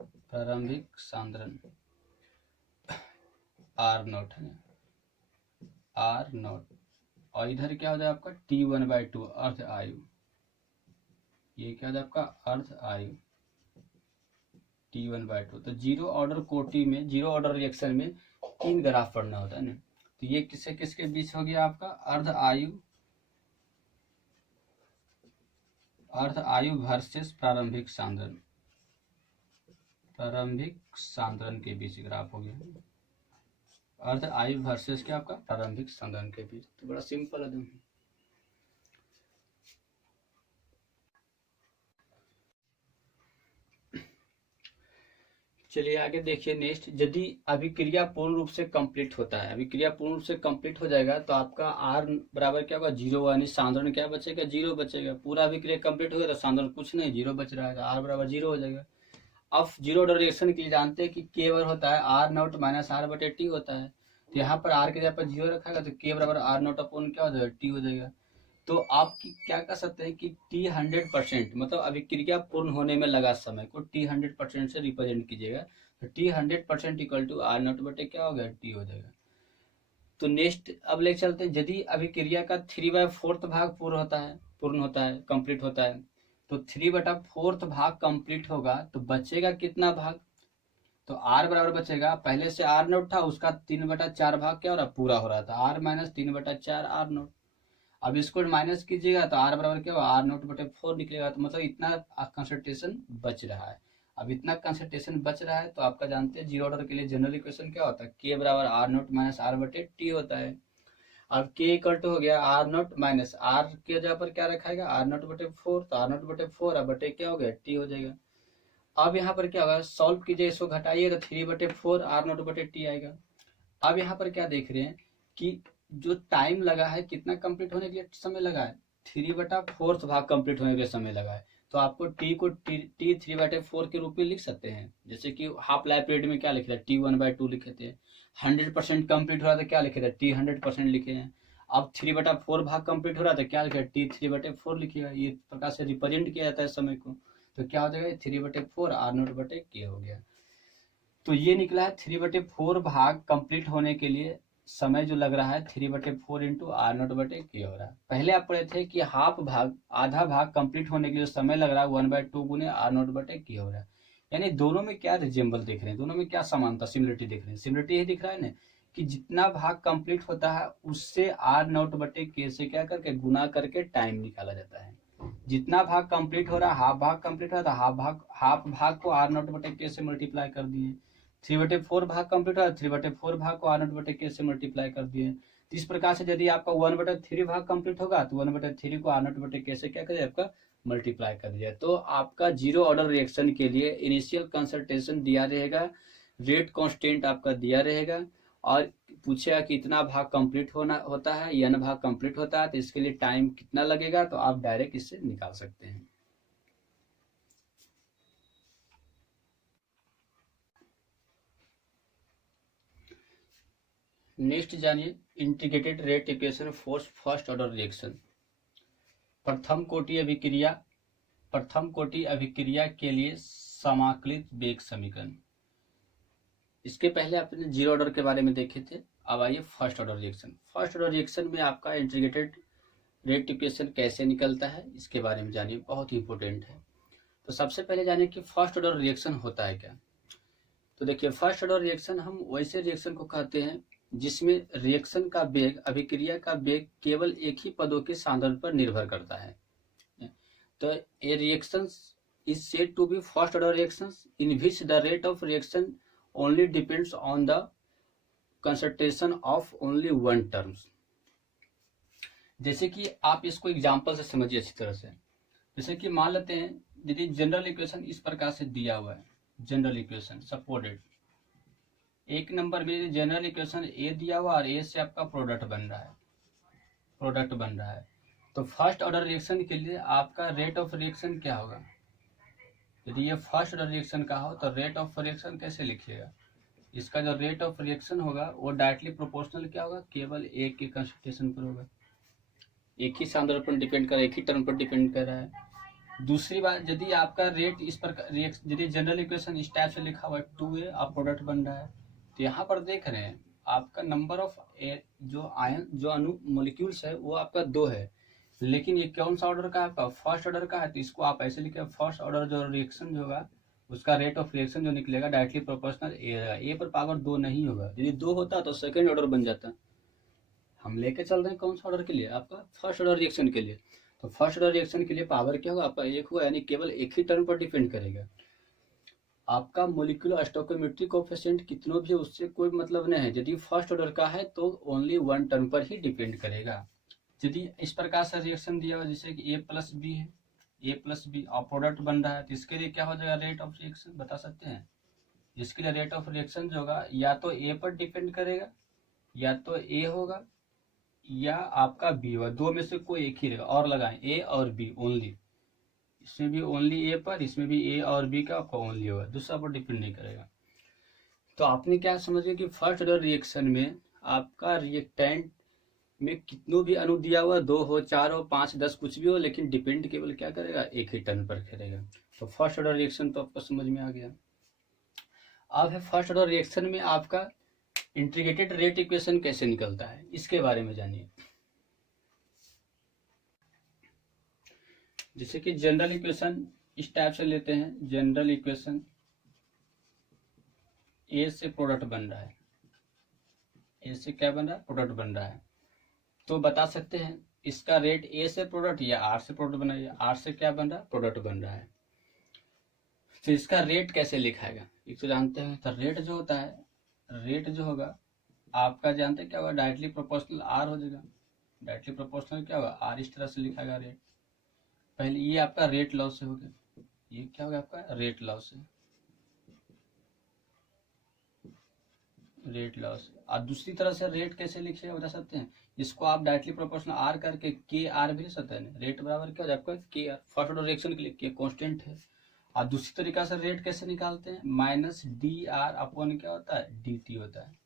प्रारंभिक सांद्रण आर नॉट है ना, आर नॉट। और इधर क्या हो जाएगा आपका T1/2 अर्ध आयु, ये क्या हो जाएगा आपका अर्ध आयु T1/2। तो जीरो ऑर्डर कोटि में, जीरो ऑर्डर रिएक्शन में 3 ग्राफ पढ़ना होता है ना। तो ये किससे किसके बीच हो गया आपका, अर्ध आयु, अर्ध आयु वर्सेस प्रारंभिक सांद्रण, प्रारंभिक सांद्रण के बीच ग्राफ हो गया। अर्ध आयु वर्सेस क्या आपका, प्रारंभिक सांद्रण के बीच। तो बड़ा सिंपल है। चलिए आगे देखिए नेक्स्ट, यदि अभिक्रिया पूर्ण रूप से कंप्लीट होता है, अभिक्रिया पूर्ण रूप से कंप्लीट हो जाएगा तो आपका आर बराबर क्या होगा, जीरो, यानी सांद्रण क्या बचेगा, जीरो बचेगा। पूरा अभिक्रिया कंप्लीट हो गया तो सांद्रण कुछ नहीं, जीरो बच रहा है, तो आर बराबर जीरो हो जाएगा। अब जीरो ऑर्डर रिएक्शन के लिए जानते हैं कि के बराबर होता है आर नॉट माइनस आर बटे टी होता है। तो यहाँ पर आर के जगह पर जीरो रखा तो के बराबर आर नॉट अपॉन क्या हो जाएगा, टी हो जाएगा। तो आप क्या कर सकते हैं कि टी 100%, मतलब अभिक्रिया पूर्ण होने में लगा समय को टी 100% से रिप्रेजेंट कीजिएगा। तो T 100% equal to R naught बटे क्या हो गया, टी हो जाएगा। तो नेक्स्ट अब ले चलते हैं, यदि अभिक्रिया का 3/4 भाग पूर्ण होता है कंप्लीट होता है, तो 3/4 भाग कंप्लीट होगा तो बचेगा कितना भाग, तो आर बराबर बचेगा, पहले से आर नोट था उसका 3/4 भाग क्या हो रहा, पूरा हो रहा था, आर माइनस 3/4 आर नोट। अब इसको माइनस कीजिएगा तो आर बराबर क्या होगा, आर नोट बटे 4 निकलेगा। तो मतलब इतना कंसंट्रेशन बच रहा है। अब इतना कंसंट्रेशन बच रहा है तो आपका जानते हैं जीरो ऑर्डर के लिए जनरल इक्वेशन क्या होता है, के बराबर आर नोट माइनस आर बटे टी होता है। अब के इक्वल टू हो गया आर नोट माइनस आर के जगह पर क्या रखाएगा, आर नोट बटे 4, तो आर नोट बटे 4 अब बटे क्या हो गया, टी हो जाएगा। अब यहाँ पर क्या होगा, सॉल्व कीजिए, इसको घटाइए तो 3/4 आर नोट बटे टी आएगा। अब यहाँ पर क्या देख रहे हैं कि जो टाइम लगा है कितना कंप्लीट होने के लिए समय लगा है, 3/4 भाग कंप्लीट होने के लिए समय लगा है। तो आपको टी को टी 3/4 के रूप में लिख सकते हैं। जैसे कि हाफ लाइफ पीरियड में क्या लिखे थे, T1/2 लिखे थे। 100% कंप्लीट हो रहा था, क्या लिखे थे, टी 100% लिखे हैं। अब 3/4 भाग कंप्लीट हो रहा था, क्या लिखे, टी 3/4 लिखिएगा। ये प्रकार से रिप्रेजेंट किया जाता है समय को। तो क्या हो जाएगा, 3/4 आर नोट बटे के हो गया। तो ये निकला है 3/4 भाग कंप्लीट होने के लिए समय जो लग रहा है 3/4 इंटू आर नोट बटे के हो रहा है। पहले आप पढ़े थे कि हाफ भाग, आधा भाग कंप्लीट होने के लिए समय लग रहा है 1/2 गुने आर नोट बटे के हो रहा है। यानी दोनों में क्या रिजेम्बल देख रहे हैं, दोनों में क्या समानता, सिमिलरिटी देख रहे हैं। सिमिलरिटी यही दिख रहा है ना कि जितना भाग कंप्लीट होता है उससे आर नोट बटे के से क्या करके गुना करके टाइम निकाला जाता है। जितना भाग कंप्लीट हो रहा है, हाफ भाग कंप्लीट हो रहा है, हाफ भाग को आर नोट बटे के से मल्टीप्लाई कर दिए। 3/4 भाग कंप्लीट हो रहा है, 3/4 भाग को आर नोट बटे के से मल्टीप्लाई कर दिए। तो इस प्रकार से यदि आपका 1/3 भाग कंप्लीट होगा तो 1/3 को आर नोट बटे के से क्या करिए, आपका मल्टीप्लाई कर दिया। तो आपका जीरो ऑर्डर रिएक्शन के लिए इनिशियल कंसंट्रेशन दिया रहेगा, रेट कांस्टेंट आपका दिया रहेगा, और पूछेगा कि इतना भाग कंप्लीट होता है, n भाग कंप्लीट होता है, तो इसके लिए टाइम कितना लगेगा, तो आप डायरेक्ट इससे निकाल सकते हैं। नेक्स्ट जानिए integrated rate equation for first order reaction. प्रथम कोटि अभिक्रिया के लिए समाकलित वेग समीकरण। इसके पहले आपने जीरो ऑर्डर के बारे में देखे थे। अब आइए first order reaction. First order reaction में आपका इंटीग्रेटेड रेट इक्वेशन कैसे निकलता है इसके बारे में जानिए, बहुत ही इंपॉर्टेंट है। तो सबसे पहले जानिए कि फर्स्ट ऑर्डर रिएक्शन होता है क्या। तो देखिए फर्स्ट ऑर्डर रिएक्शन हम वैसे रिएक्शन को कहते हैं जिसमें रिएक्शन का वेग, अभिक्रिया का वेग केवल एक ही पदों के सांद्रण पर निर्भर करता है। तो a reaction is said to be first order reaction in which the rate of reaction only depends on the concentration of only one terms. जैसे कि आप इसको एग्जांपल से समझिए अच्छी तरह से। जैसे कि मान लेते हैं यदि जनरल इक्वेशन इस प्रकार से दिया हुआ है, जनरल इक्वेशन सपोर्टेड, एक नंबर में जनरल इक्वेशन ए दिया हुआ और ए से आपका प्रोडक्ट बन रहा है, तो फर्स्ट ऑर्डर रिएक्शन के लिए आपका रेट ऑफ रिएक्शन क्या होगा? यदि ये फर्स्ट ऑर्डर रिएक्शन का हो तो रेट ऑफ रिएक्शन कैसे लिखिएगा? इसका जो रेट ऑफ रिएक्शन होगा वो डायरेक्टली प्रोपोर्शनल क्या होगा? केवल एक के कंसंट्रेशन पर होगा, एक ही सांद्रता पर डिपेंड कर रहा है, एक ही टर्म पर डिपेंड कर रहा है। दूसरी बात, यदि आपका रेट इस पर यदि जनरल इक्वेशन इस टाइप से लिखा हुआ है 2a आप प्रोडक्ट बन रहा है, तो यहाँ पर देख रहे हैं आपका नंबर ऑफ जो आयन जो अणु मोलिक्यूल्स है वो आपका 2 है, लेकिन ये कौन सा ऑर्डर का है? आपका फर्स्ट ऑर्डर का है। तो इसको आप ऐसे लिखे, फर्स्ट ऑर्डर जो रिएक्शन जो होगा उसका रेट ऑफ रिएक्शन जो निकलेगा डायरेक्टली प्रोपोर्शनल ए रहेगा। ए पर पावर 2 नहीं होगा, यदि 2 होता तो सेकेंड ऑर्डर बन जाता। हम लेके चल रहे हैं कौन सा ऑर्डर के लिए? आपका फर्स्ट ऑर्डर रिएक्शन के लिए। तो फर्स्ट ऑर्डर रिएक्शन के लिए पावर क्या होगा? आपका 1 हुआ, यानी केवल एक ही टर्म पर डिपेंड करेगा। आपका मोलिकुलर स्टोइकोमेट्रिक कोएफिशिएंट कितनों भी उससे कोई मतलब नहीं है। यदि फर्स्ट ऑर्डर का है तो ओनली वन टर्म पर ही डिपेंड करेगा। यदि इस प्रकार से रिएक्शन दिया हुआ जैसे कि a प्लस बी है, a प्लस बी और प्रोडक्ट बन रहा है, तो इसके लिए क्या हो जाएगा रेट ऑफ रिएक्शन? बता सकते हैं? इसके लिए रेट ऑफ रिएक्शन जो होगा या तो a पर डिपेंड करेगा, या तो a होगा या आपका b होगा, दो में से कोई एक ही रहेगा। और लगाएं a और b ओनली, इसमें भी ओनली a पर, इसमें भी a और b का आपका ओनली होगा, दूसरा पर डिपेंड नहीं करेगा। तो आपने क्या समझिए कि फर्स्ट ऑर्डर रिएक्शन में आपका रिएक्टेंट में कितनों भी अणु दिया हुआ, 2 हो, 4 हो, 5, 10 कुछ भी हो, लेकिन डिपेंड केवल क्या करेगा? एक ही टर्म पर करेगा। तो फर्स्ट ऑर्डर रिएक्शन तो आपको समझ में आ गया। अब है फर्स्ट ऑर्डर रिएक्शन में आपका इंटीग्रेटेड रेट इक्वेशन कैसे निकलता है, इसके बारे में जानिए। जैसे कि जनरल इक्वेशन इस टाइप से लेते हैं, जनरल इक्वेशन ए से प्रोडक्ट बन रहा है, ए से क्या बन रहा है? प्रोडक्ट बन रहा है। तो बता सकते हैं इसका रेट ए से प्रोडक्ट या आर से प्रोडक्ट बना है, आर से क्या बन रहा है? प्रोडक्ट बन रहा है। तो इसका रेट कैसे लिखाएगा? एक तो जानते हैं, तो रेट जो होता है, रेट जो होगा आपका जानते हैं क्या होगा? डायरेक्टली प्रोपोर्शनल आर हो जाएगा। डायरेक्टली प्रोपोर्शनल क्या होगा? आर इस तरह से लिखाएगा रेट। पहले ये आपका रेट लॉ से हो गया, ये क्या होगा आपका? रेट लॉ से, रेट लॉस। और दूसरी तरह से रेट कैसे लिखिएगा बता सकते हैं? इसको आप डायरेक्टली प्रोपोर्शनल आर करके के आर भी लिख सकते हैं। रेट बराबर क्या हो जाएगा? के आर, फर्स्ट ऑर्डर रिएक्शन के लिए के कांस्टेंट है। और दूसरी तरीका से रेट कैसे निकालते हैं? माइनस डी आर अपॉन क्या होता है? डी टी होता है।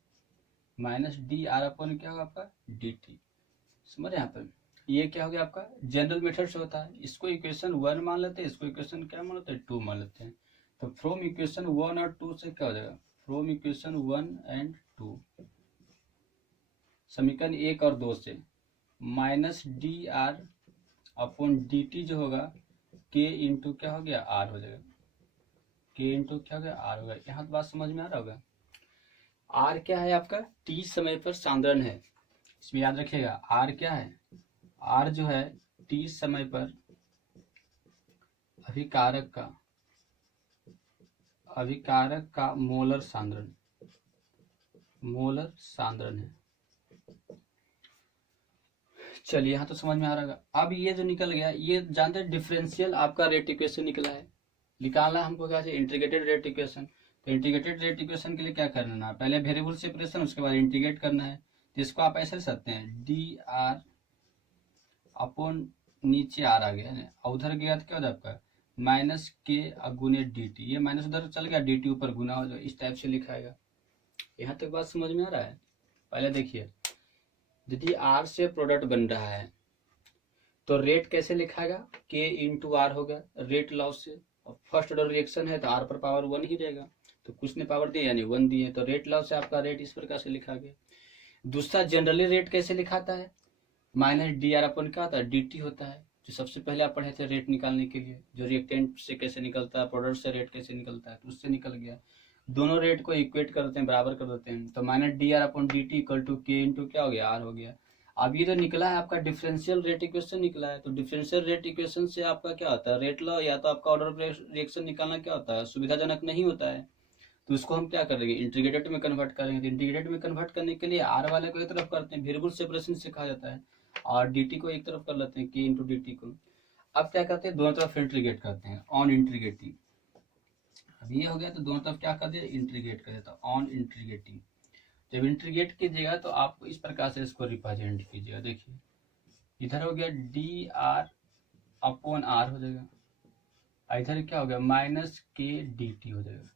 माइनस डी आर अपॉन क्या होगा आपका? D T. समझ यहाँ पर? ये क्या हो गया आपका? जनरल मेथड से होता है। इसको इक्वेशन 1 मान लेते हैं, इसको इक्वेशन क्या मान लेते हैं? 2 मान लेते हैं। तो फ्रॉम इक्वेशन 1 और 2 से क्या हो जाएगा? फ्रॉम इक्वेशन 1 एंड 2, समीकरण 1 और 2 से minus D R upon D T जो होगा के इंटू क्या हो गया? आर हो जाएगा। के इंटू क्या हो गया? आर होगा। यहाँ तो बात समझ में आ रहा होगा। आर क्या है आपका? टी समय पर सांद्रण है, इसमें याद रखिएगा। आर क्या है? आर जो है टी समय पर अभिकारक का मोलर सांद्रण, मोलर सांद्रण है। चलिए यहाँ तो समझ में आ रहा है। अब ये जो निकल गया, ये जानते हैं डिफरेंशियल आपका रेट इक्वेशन निकला है। निकालना है हमको क्या चाहिए? Integrated rate equation. तो इंटीग्रेटेड रेट इक्वेशन के लिए क्या करना है? पहले वेरिएबल सेपरेशन, उसके बाद इंटीग्रेट करना है। तो इसको आप ऐसे लिख सकते हैं, डी आर अपॉन नीचे आर आ गया है, उधर गया तो क्या होता है आपका? माइनस के गुने डी टी। ये माइनस उधर चल गया, डी टी ऊपर गुना हो जाएगा। इस टाइप से लिखाएगा। यहाँ तक बात समझ में आ रहा है? पहले देखिए, यदि आर से प्रोडक्ट बन रहा है तो रेट कैसे लिखाएगा? के इंटू आर होगा रेट लॉस से। और फर्स्ट ऑर्डर रिएक्शन है तो आर पर पावर 1 ही रहेगा, तो कुछ ने पावर दी यानी 1 दिए, तो रेट लॉस से आपका रेट इस प्रकार से लिखा गया। दूसरा जनरली रेट कैसे लिखाता है? माइनस डी आर अपन क्या होता है? डी टी होता है, जो सबसे पहले आप पढ़े थे रेट निकालने के लिए, जो रिएक्टेंट से कैसे निकलता है, प्रोडक्ट से रेट कैसे निकलता है, तो उससे निकल गया। दोनों रेट को इक्वेट कर देते हैं, बराबर कर देते हैं, तो minus D R upon D T equal to K into क्या हो गया? आर हो गया। अब ये जो निकला है आपका डिफरेंशियल रेट इक्वेशन निकला है। तो डिफरेंशियल रेट इक्वेशन से आपका क्या होता है? रेट लॉ, या तो आपका ऑर्डर रिएक्शन निकालना क्या होता है? सुविधाजनक नहीं होता है। तो उसको हम क्या करेंगे, इंटीग्रेटेड में कन्वर्ट करेंगे। तो इंटीग्रेटेड में कन्वर्ट करने के लिए आर वाले को एक तरफ करते हैं, वेरिएबल सेपरेशन से कहा जाता है, और dt को एक तरफ कर लेते हैं, k इंटू dt को। अब क्या करते हैं, दोनों तरफ इंटीग्रेट करते हैं, ऑन इंटीग्रेटिंग। अब ये हो गया तो दोनों तरफ क्या कर दिया, इंटीग्रेट कर देता, ऑन इंटीग्रेटिंग। जब इंटीग्रेट कीजिएगा तो आपको इस प्रकार से इसको रिप्रेजेंट कीजिएगा। देखिए इधर हो गया डी आर अपॉन आर हो जाएगा, इधर क्या हो गया माइनस के डी टी हो जाएगा।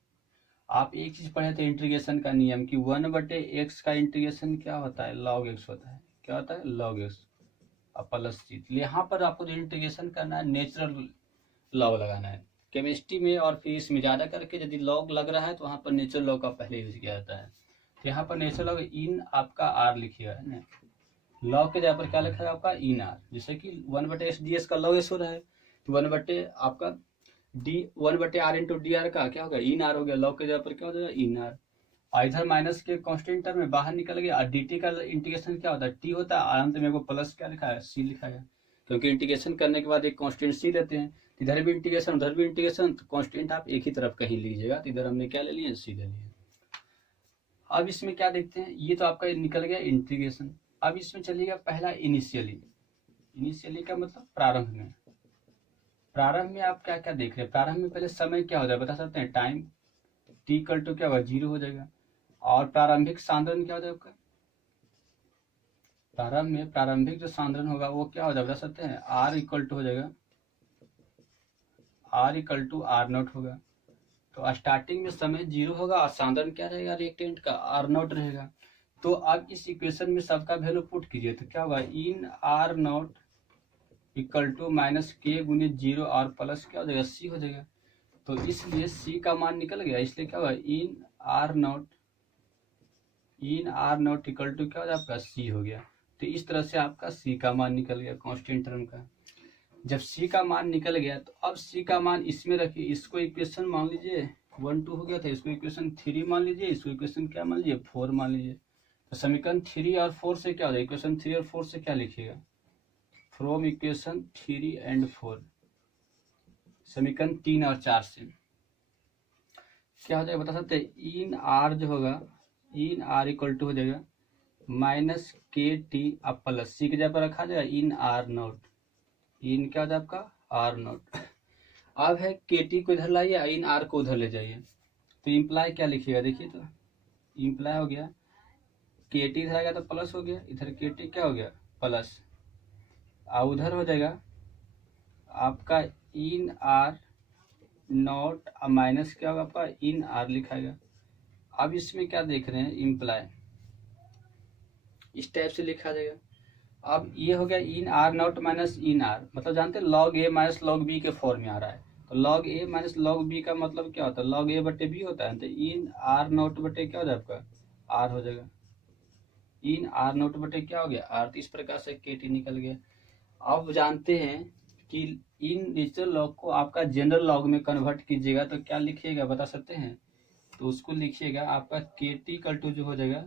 आप एक चीज पढ़े थे इंटीग्रेशन का नियम कि 1/x का इंटीग्रेशन क्या होता है, log x होता है। क्या होता है, log x प्लस c। यहाँ पर आपको जो इंटीग्रेशन करना है नेचुरल लॉग लगाना है। केमिस्ट्री में और फिजिक्स में ज्यादा करके यदि लॉग लग रहा है तो वहाँ पर नेचुरल लॉग का पहले यूज किया जाता है। तो यहाँ पर नेचुरल लॉग इन आपका आर लिखिएगा, है ना। लॉग के जगह पर क्या लिखा है आपका इन आर, जैसे कि 1/x ds का log s हो रहा है, तो 1 आपका D 1/r into D R का क्या होगा, इन आर हो गया। लॉग के जगह पर क्या हो जाएगा, इन आर। और इधर माइनस के कांस्टेंट टर्म में बाहर निकल गया। और dt का इंटीग्रेशन क्या होता है, t होता है, अंत में को प्लस क्या लिखा है, c लिखा है, क्योंकि इंटीग्रेशन करने के बाद एक कांस्टेंट c लेते हैं। इधर भी इंटीग्रेशन उधर भी इंटीग्रेशन, तो कांस्टेंट आप एक ही तरफ कहीं लीजिएगा। तो इधर हमने क्या ले लिया, c ले लिया। अब इसमें क्या देखते हैं, ये तो आपका निकल गया इंटीग्रेशन। अब इसमें चलिएगा पहला इनिशियली। इनिशियली का मतलब प्रारंभ में। प्रारंभ में आप क्या क्या देख रहे हैं, प्रारंभ में पहले समय क्या हो जाएगा बता सकते हैं, टाइम t इक्वल टू क्या होगा, 0 हो जाएगा। और प्रारंभिक सांद्रण क्या हो जाएगा आपका, प्रारंभ में प्रारंभिक जो सांद्रण होगा वो क्या हो जाएगा बता सकते हैं, r इक्वल टू हो जाएगा, r equal to R naught होगा। तो स्टार्टिंग में समय 0 होगा और सांद्रण क्या रहेगा रिएक्टेंट का, आर नॉट रहेगा। तो अब इस इक्वेशन में सबका वैल्यू पुट कीजिए तो क्या होगा, ln R naught equal to minus K गुने 0 और प्लस क्या हो जाएगा, c हो जाएगा। तो इसलिए c का मान निकल गया, इसलिए क्या होगा, ln R naught equal to क्या हो जाएगा आपका c हो गया। तो इस तरह से आपका c का मान निकल गया कांस्टेंट टर्म का। जब c का मान निकल गया तो अब c का मान इसमें रखिए, इसको इक्वेशन मान लीजिए 1 2 हो गया था, इसको इक्वेशन 3 मान लीजिए, इसको इक्वेशन क्या मान लीजिए 4 मान लीजिए। तो समीकरण 3 और 4 से क्या हो जाएगा, इक्वेशन 3 और 4 से क्या लिखिएगा, फ्रॉम इक्वेशन 3 एंड 4, समीकरण 3 और 4 से क्या हो जाएगा बता सकते हैं, इन आर जो होगा, इन आर इक्वल टू हो जाएगा माइनस के टी अब प्लस सी की जगह पर रखा जाएगा इन आर नॉट, इन क्या होता है आपका आर नॉट। अब है के टी को इधर लाइए, इन आर को उधर ले जाइए। तो इम्प्लाई क्या लिखिएगा, देखिए तो इम्प्लाई हो गया के टी इधर आ गया तो प्लस हो गया, इधर के टी क्या हो गया प्लस, और उधर हो जाएगा आपका इन आर नॉट माइनस क्या होगा आपका इन आर लिखाएगा। अब इसमें क्या देख रहे हैं, इम्प्लाई इस टाइप से लिखा जाएगा। अब ये हो गया इन R naught minus ln are, मतलब जानते हैं लॉग ए माइनस लॉग बी के फॉर्म में आ रहा है। तो लॉग ए माइनस लॉग बी का मतलब क्या होता है, लॉग ए बटे बी होता है। तो इन आर नॉट बटे क्या हो जाए आपका आर हो जाएगा, इन आर नॉट बटे क्या हो गया आर। तो इस प्रकार से के टी निकल गया। अब जानते हैं कि इन नेचुरल लॉग को आपका जनरल लॉग में कन्वर्ट कीजिएगा तो क्या लिखिएगा बता सकते हैं। तो उसको लिखिएगा आपका के टी कल टू जो हो जाएगा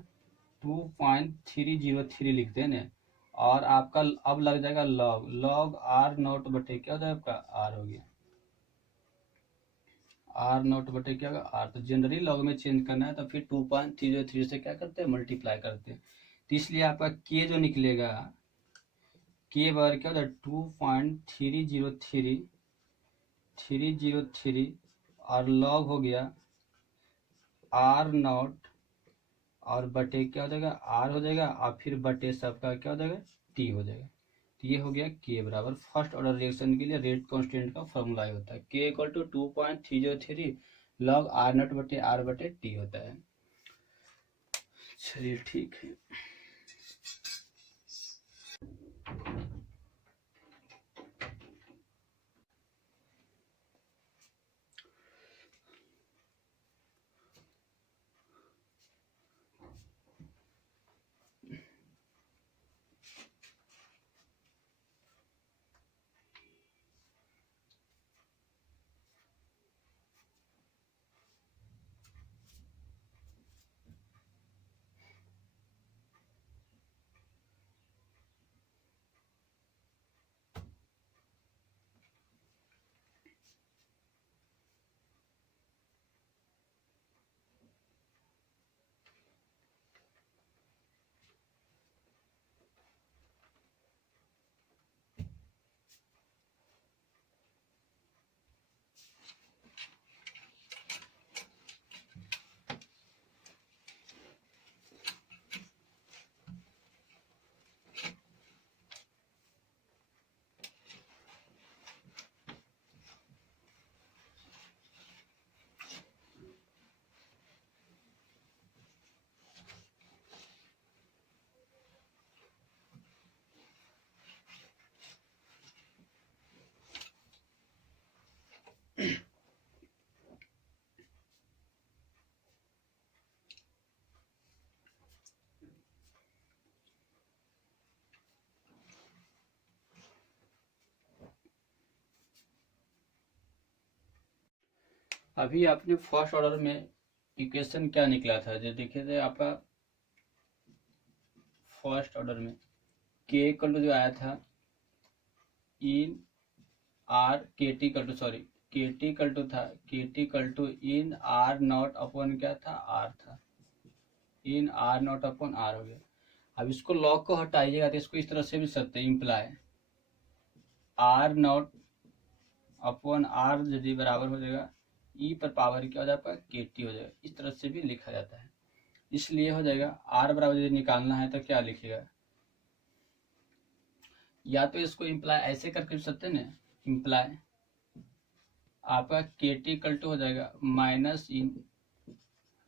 2.303 लिखते हैं ना, और आपका अब लग जाएगा लॉग आर नॉट बटे क्या हो जाएगा आपका आर हो गया, आर नॉट बटे क्या होगा आर। तो जनरली लॉग में चेंज करना है तो फिर 2.303 से क्या करते हैं मल्टीप्लाई करते हैं। तो इसलिए आपका के जो निकलेगा के बराबर क्या होता है 2.303 और लॉग हो गया आर नॉट और बटे क्या हो जाएगा आर हो जाएगा, और फिर बटे सबका क्या हो जाएगा टी हो जाएगा। तो ये हो गया के बराबर फर्स्ट ऑर्डर रिएक्शन के लिए रेट कांस्टेंट का फॉर्मूला होता है K equal to 2.303 log R naught बटे आर बटे टी होता है। चलिए ठीक है। अभी आपने फर्स्ट ऑर्डर में इक्वेशन क्या निकला था, जो देखे थे आपका फर्स्ट ऑर्डर में के इक्वल टू जो आया था ln R K T equal to sorry K T equal to था K T equal to ln R naught upon क्या था आर था, ln R naught upon R हो गया। अब इसको लॉग को हटाइएगा तो इसको इस तरह से भी सकते हैं, imply R naught upon R यदि बराबर हो जाएगा ई पर पावर क्या हो जाएगा के टी हो जाएगा, इस तरह से भी लिखा जाता है। इसलिए हो जाएगा आर बराबर यदि निकालना है तो क्या लिखेगा, या तो इसको इम्प्लाई ऐसे करके भी सकते हैं ना, इम्प्लाई आपका के टी इक्वल टू हो जाएगा minus ln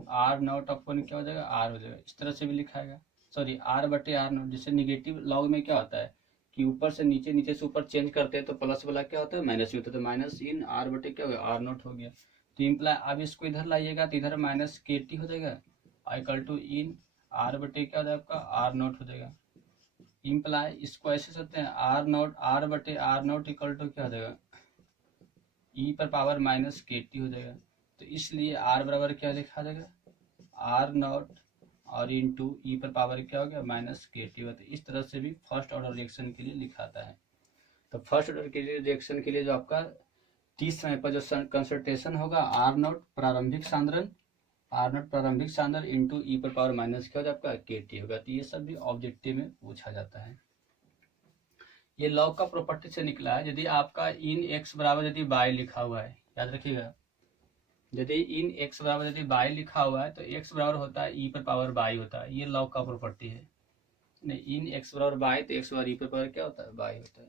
R naught upon क्या हो जाएगा आर हो जाएगा, इस तरह से भी लिखाएगा, सॉरी आर बटे आर नॉट। जिससे निगेटिव लॉग में क्या होता है कि ऊपर से नीचे नीचे से ऊपर चेंज करते हैं तो प्लस वाला क्या होता है माइनस ही होता है, तो माइनस इन आर बटे क्या हो गया आर नॉट हो गया। तो इम्प्लाई अब इसको इधर लाइएगा तो इधर माइनस के टी हो जाएगा इक्वल टू इन आर बटे क्या हो जाएगा आपका आर नॉट हो जाएगा। इम्प्लाई इसको ऐसे सकते हैं आर नॉट आर बटे आर नॉट इक्वल टू क्या हो जाएगा ई पर पावर माइनस के टी हो जाएगा। तो इसलिए आर बराबर क्या लिखा जाएगा आर नॉट और इन टू ई पर पावर क्या हो गया माइनस के टी होता है। इस तरह से भी फर्स्ट ऑर्डर रिएक्शन के लिए लिखाता है। तो फर्स्ट ऑर्डर के लिए रिएक्शन के लिए जो आपका टी समय पर जो कंसंट्रेशन होगा आर नॉट प्रारंभिक सांद्रण, आर नॉट प्रारंभिक सांद्रण इंटू ई पर पावर माइनस क्या हो जाएगा आपका के टी होगा। तो ये सब भी ऑब्जेक्टिव में पूछा जाता है। ये लॉग का प्रॉपर्टी से निकला है। यदि आपका इन एक्स बराबर यदि बाई लिखा हुआ है, याद रखिएगा, यदि इन एक्स बराबर यदि बाई लिखा हुआ है तो एक्स बराबर होता है ई पर पावर बाई होता है। ये लॉग का प्रॉपर्टी है। नहीं, इन एक्स बराबर बाई तो एक्स बराबर ई पर पावर क्या होता है बाई होता है।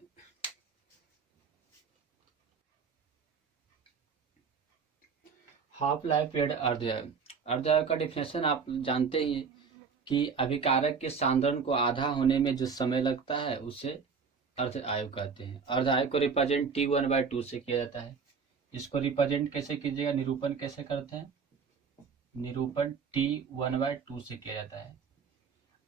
हाफ लाइफ पीरियड अर्धआयु। अर्धआयु का डिफिनेशन आप जानते ही कि अभिकारक के सांद्रण को आधा होने में जो समय लगता है उसे अर्धआयु कहते हैं। अर्धआयु को रिप्रेजेंट T1/2 से किया जाता है। इसको रिप्रेजेंट कैसे कीजिएगा, निरूपण कैसे करते हैं, निरूपण T1/2 से किया जाता है।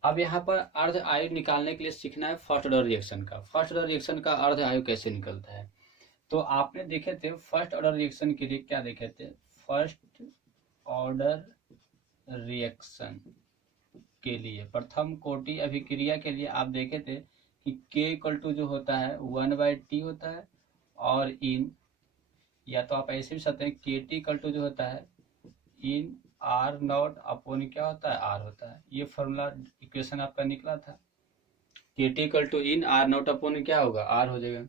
अब यहाँ पर अर्धआयु निकालने के लिए सीखना है फर्स्ट ऑर्डर रिएक्शन का। फर्स्ट ऑर्डर रिएक्शन का अर्धआयु कैसे निकलता है, तो आपने देखे थे फर्स्ट ऑर्डर रिएक्शन के लिए क्या देखे थे, फर्स्ट ऑर्डर रिएक्शन के लिए प्रथम कोटि अभिक्रिया के लिए आप देखे थे कि K इक्वल टू जो होता है 1/T होता है, और इन या तो आप ऐसे भी सकते हैं के टी इक्वल टू जो होता है इन आर नॉट अपॉन क्या होता है आर होता है। ये फॉर्मूला इक्वेशन आपका निकला था, K T equal to ln R naught upon क्या होगा आर हो जाएगा।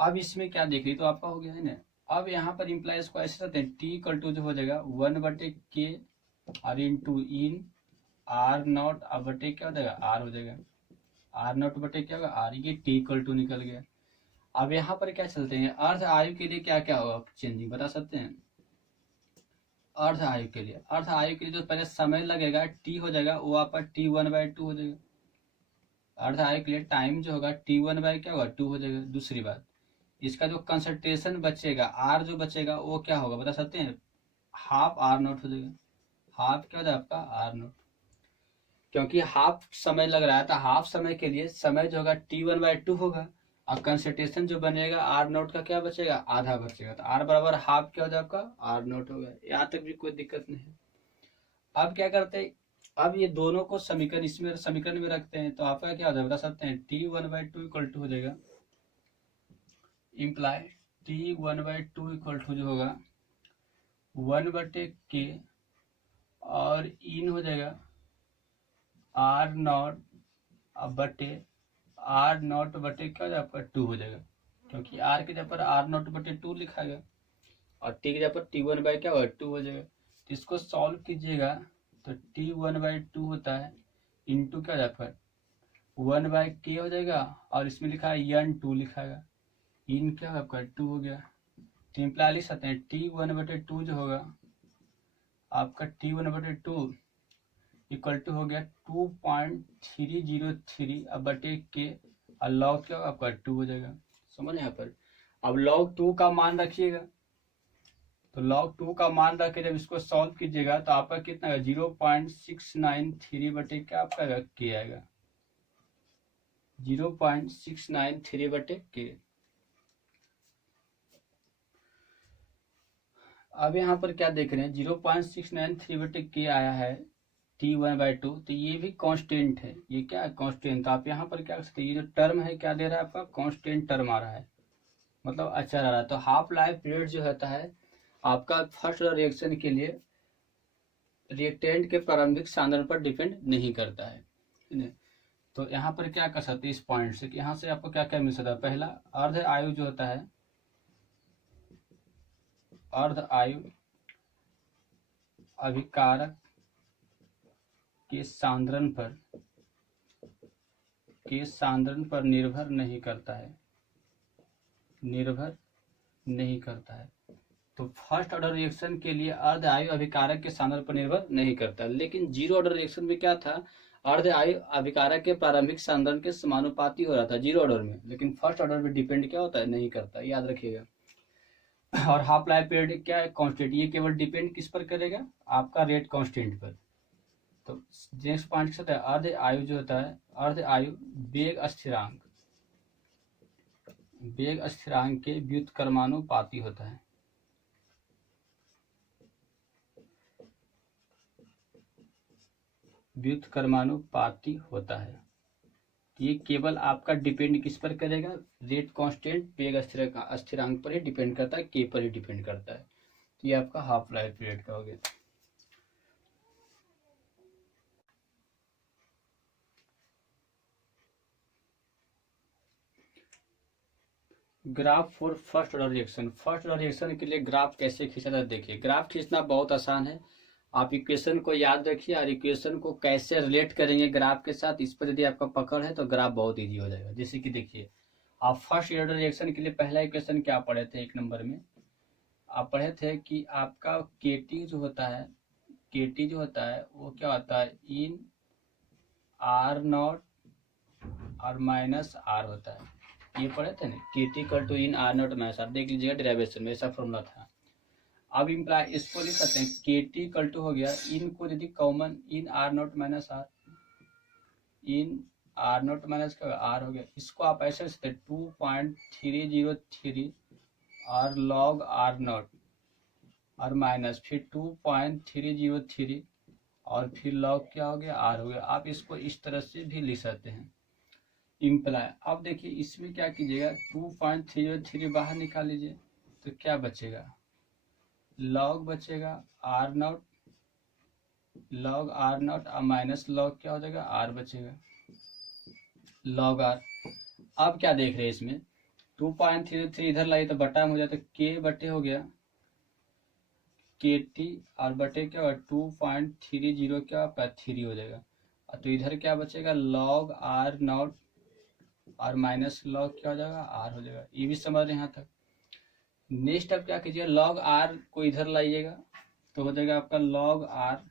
अब इसमें क्या देख रही तो आपका हो गया है ना। अब यहाँ पर इम्प्लाइज को ऐसे रहते हैं टी इक्वल टू जो हो जाएगा 1/K और इन टू इन आर नॉट अब बटे क्या हो जाएगा आर हो जाएगा, आर नॉट बटे क्या होगा आर, ये टी इक्वल टू निकल गया। अब यहाँ पर क्या चलते हैं अर्ध आयु के लिए क्या क्या होगा चेंजिंग बता सकते हैं। अर्ध आयु के लिए, अर्ध आयु के लिए जो पहले समय लगेगा टी हो जाएगा वो आपका T1/2 हो जाएगा। अर्ध आयु के लिए टाइम जो होगा T1 क्या होगा 2 हो जाएगा। दूसरी बात, इसका जो कंसंट्रेशन बचेगा आर जो बचेगा वो क्या होगा बता सकते हैं, हाफ आर नॉट हो जाएगा। हाफ क्या हो जाएगा आपका आर नॉट, क्योंकि हाफ समय लग रहा है तो हाफ समय के लिए समय जो होगा T1/2 होगा और कंसंट्रेशन जो बनेगा आर नॉट का क्या बचेगा आधा बचेगा। तो आर बराबर हाफ क्या हो जाएगा आपका आर नॉट हो गया। यहाँ तक भी कोई दिक्कत नहीं है। अब क्या करते हैं, अब ये दोनों को समीकरण इसमें समीकरण में रखते हैं तो आपका क्या हो जाएगा बता सकते हैं T1/2 इक्वल टू हो जाएगा, इम्प्लाई T1/2 इक्वल टू जो होगा 1/K और इन हो जाएगा आर नॉट बटे आर नॉट बटे क्या हो जाएगा आपका 2 हो जाएगा, क्योंकि आर के जगह पर आर नॉट बटे 2 लिखा गया और टी के जगह पर T1 क्या होगा 2 हो जाएगा। तो इसको सॉल्व कीजिएगा तो T1/2 होता है इंटू क्या हो जाएगा 1/K हो जाएगा और इसमें लिखा है N2 लिखा है, इन क्या होगा आपका 2 हो गया। तो इम्प्लाई लिख सकते हैं T1/2 जो होगा आपका T1/2 इक्वल टू हो गया 2.303 अब बटे के और लॉग क्या होगा आपका 2 हो जाएगा। समझ यहाँ पर। अब log 2 का मान रखिएगा, तो log 2 का मान रख के जब इसको सॉल्व कीजिएगा तो आपका कितना है 0.693 बटे क्या आपका के आएगा, 0.693 बटे के। अब यहाँ पर क्या देख रहे हैं 0.693/k आया है T1/2, तो ये भी कांस्टेंट है। ये क्या है? कांस्टेंट। तो आप यहाँ पर क्या कर सकते हैं, ये जो टर्म है क्या दे रहा है आपका? कांस्टेंट टर्म आ रहा है, मतलब अच्छा आ रहा है। तो हाफ लाइफ पीरियड जो होता है आपका फर्स्ट रिएक्शन के लिए रिएक्टेंट के प्रारंभिक सांद्रण पर डिपेंड नहीं करता है। तो यहाँ पर क्या कर सकते हैं इस पॉइंट से, यहाँ से आपको क्या क्या मिल सकता है? पहला, अर्ध आयु जो होता है, अर्ध आयु अभिकारक के सांद्रण पर निर्भर नहीं करता है, निर्भर नहीं करता है। तो फर्स्ट ऑर्डर रिएक्शन के लिए अर्ध आयु अभिकारक के सांद्रण पर निर्भर नहीं करता, लेकिन जीरो ऑर्डर रिएक्शन में क्या था? अर्ध आयु अभिकारक के प्रारंभिक सांद्रण के समानुपाती हो रहा था जीरो ऑर्डर में, लेकिन फर्स्ट ऑर्डर में डिपेंड क्या होता है? नहीं करता, याद रखिएगा। और हाफ लाइफ पीरियड क्या है? कांस्टेंट। ये केवल डिपेंड किस पर करेगा? आपका रेट कांस्टेंट पर। तो नेक्स्ट पॉइंट क्या होता है? अर्ध आयु जो होता है, अर्ध आयु वेग स्थिरांक के व्युत्क्रमानुपाती होता है। व्युत्क्रमानुपाती होता है। ये केवल आपका डिपेंड किस पर करेगा? रेट कांस्टेंट वेग स्थिरांक पर ही डिपेंड करता है, के पर ही डिपेंड करता है। तो ये आपका हाफ लाइफ पीरियड का हो गया। Graph for first order reaction. First order reaction के लिए ग्राफ कैसे खींचा जाता है? देखिए, ग्राफ खींचना बहुत आसान है। आप इक्वेशन को याद रखिए और इक्वेशन को कैसे रिलेट करेंगे ग्राफ के साथ, इस पर यदि आपका पकड़ है तो ग्राफ बहुत इजी हो जाएगा। जैसे कि देखिए, आप फर्स्ट ऑर्डर रिएक्शन के लिए पहला इक्वेशन क्या पढ़े थे? एक नंबर में आप पढ़े थे कि आपका केटी जो होता है, केटी जो होता है वो क्या होता है? इन आर नॉट और माइनस आर होता है। ये पढ़े थे ना, KT equal to ln R naught minus R. देख लीजिएगा डेरिवेशन में ऐसा फॉर्मूला था। अब इम्प्लाई इसको लिख सकते हैं, केटी इक्वल टू हो गया इन को यदि common ln R naught minus R, ln R naught minus का आर हो गया। इसको आप ऐसे लिख सकते हैं 2.303 और लॉग आर नॉट और माइनस फिर 2.303 और फिर लॉग क्या हो गया? आर हो गया। आप इसको इस तरह से भी लिख सकते हैं इम्प्लाई। अब देखिए इसमें क्या कीजिएगा, 2.303 बाहर निकाल लीजिए तो क्या बचेगा? लॉग बचेगा R naught, log R naught और माइनस लॉग क्या हो जाएगा? आर बचेगा, लॉग आर। अब क्या देख रहे हैं इसमें, 2.303 इधर लाइए तो बटा में हो जाए तो के बटे हो गया के टी और बटे क्या होगा? 2.30 क्या आपका 3 हो जाएगा। तो इधर क्या बचेगा? लॉग आर नॉट और माइनस लॉग क्या हो जाएगा? आर हो जाएगा। ये भी समझ रहे हैं यहाँ तक। नेक्स्ट अब क्या कीजिए, लॉग आर को इधर लाइएगा तो हो जाएगा आपका लॉग आर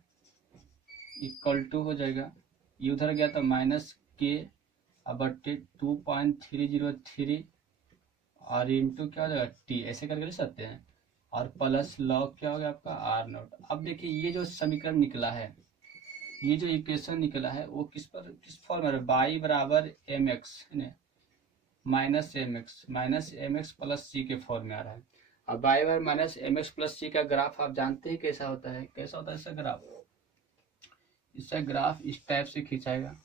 इक्वल टू हो जाएगा, ये उधर गया तो माइनस के बटे 2.303 और इंटू क्या हो जाएगा? टी, ऐसे करके लिख सकते हैं। और प्लस लॉग क्या हो गया आपका? R naught. अब देखिए ये जो समीकरण निकला है, ये जो इक्वेशन निकला है वो किस फॉर्म में? बाई बराबर M X minus M X plus C के फॉर्म में आ रहा है। अब y bar minus M X plus C का ग्राफ आप जानते हैं कैसा होता है? कैसा होता है इसका ग्राफ? इसका ग्राफ इस टाइप से खिंचाएगा।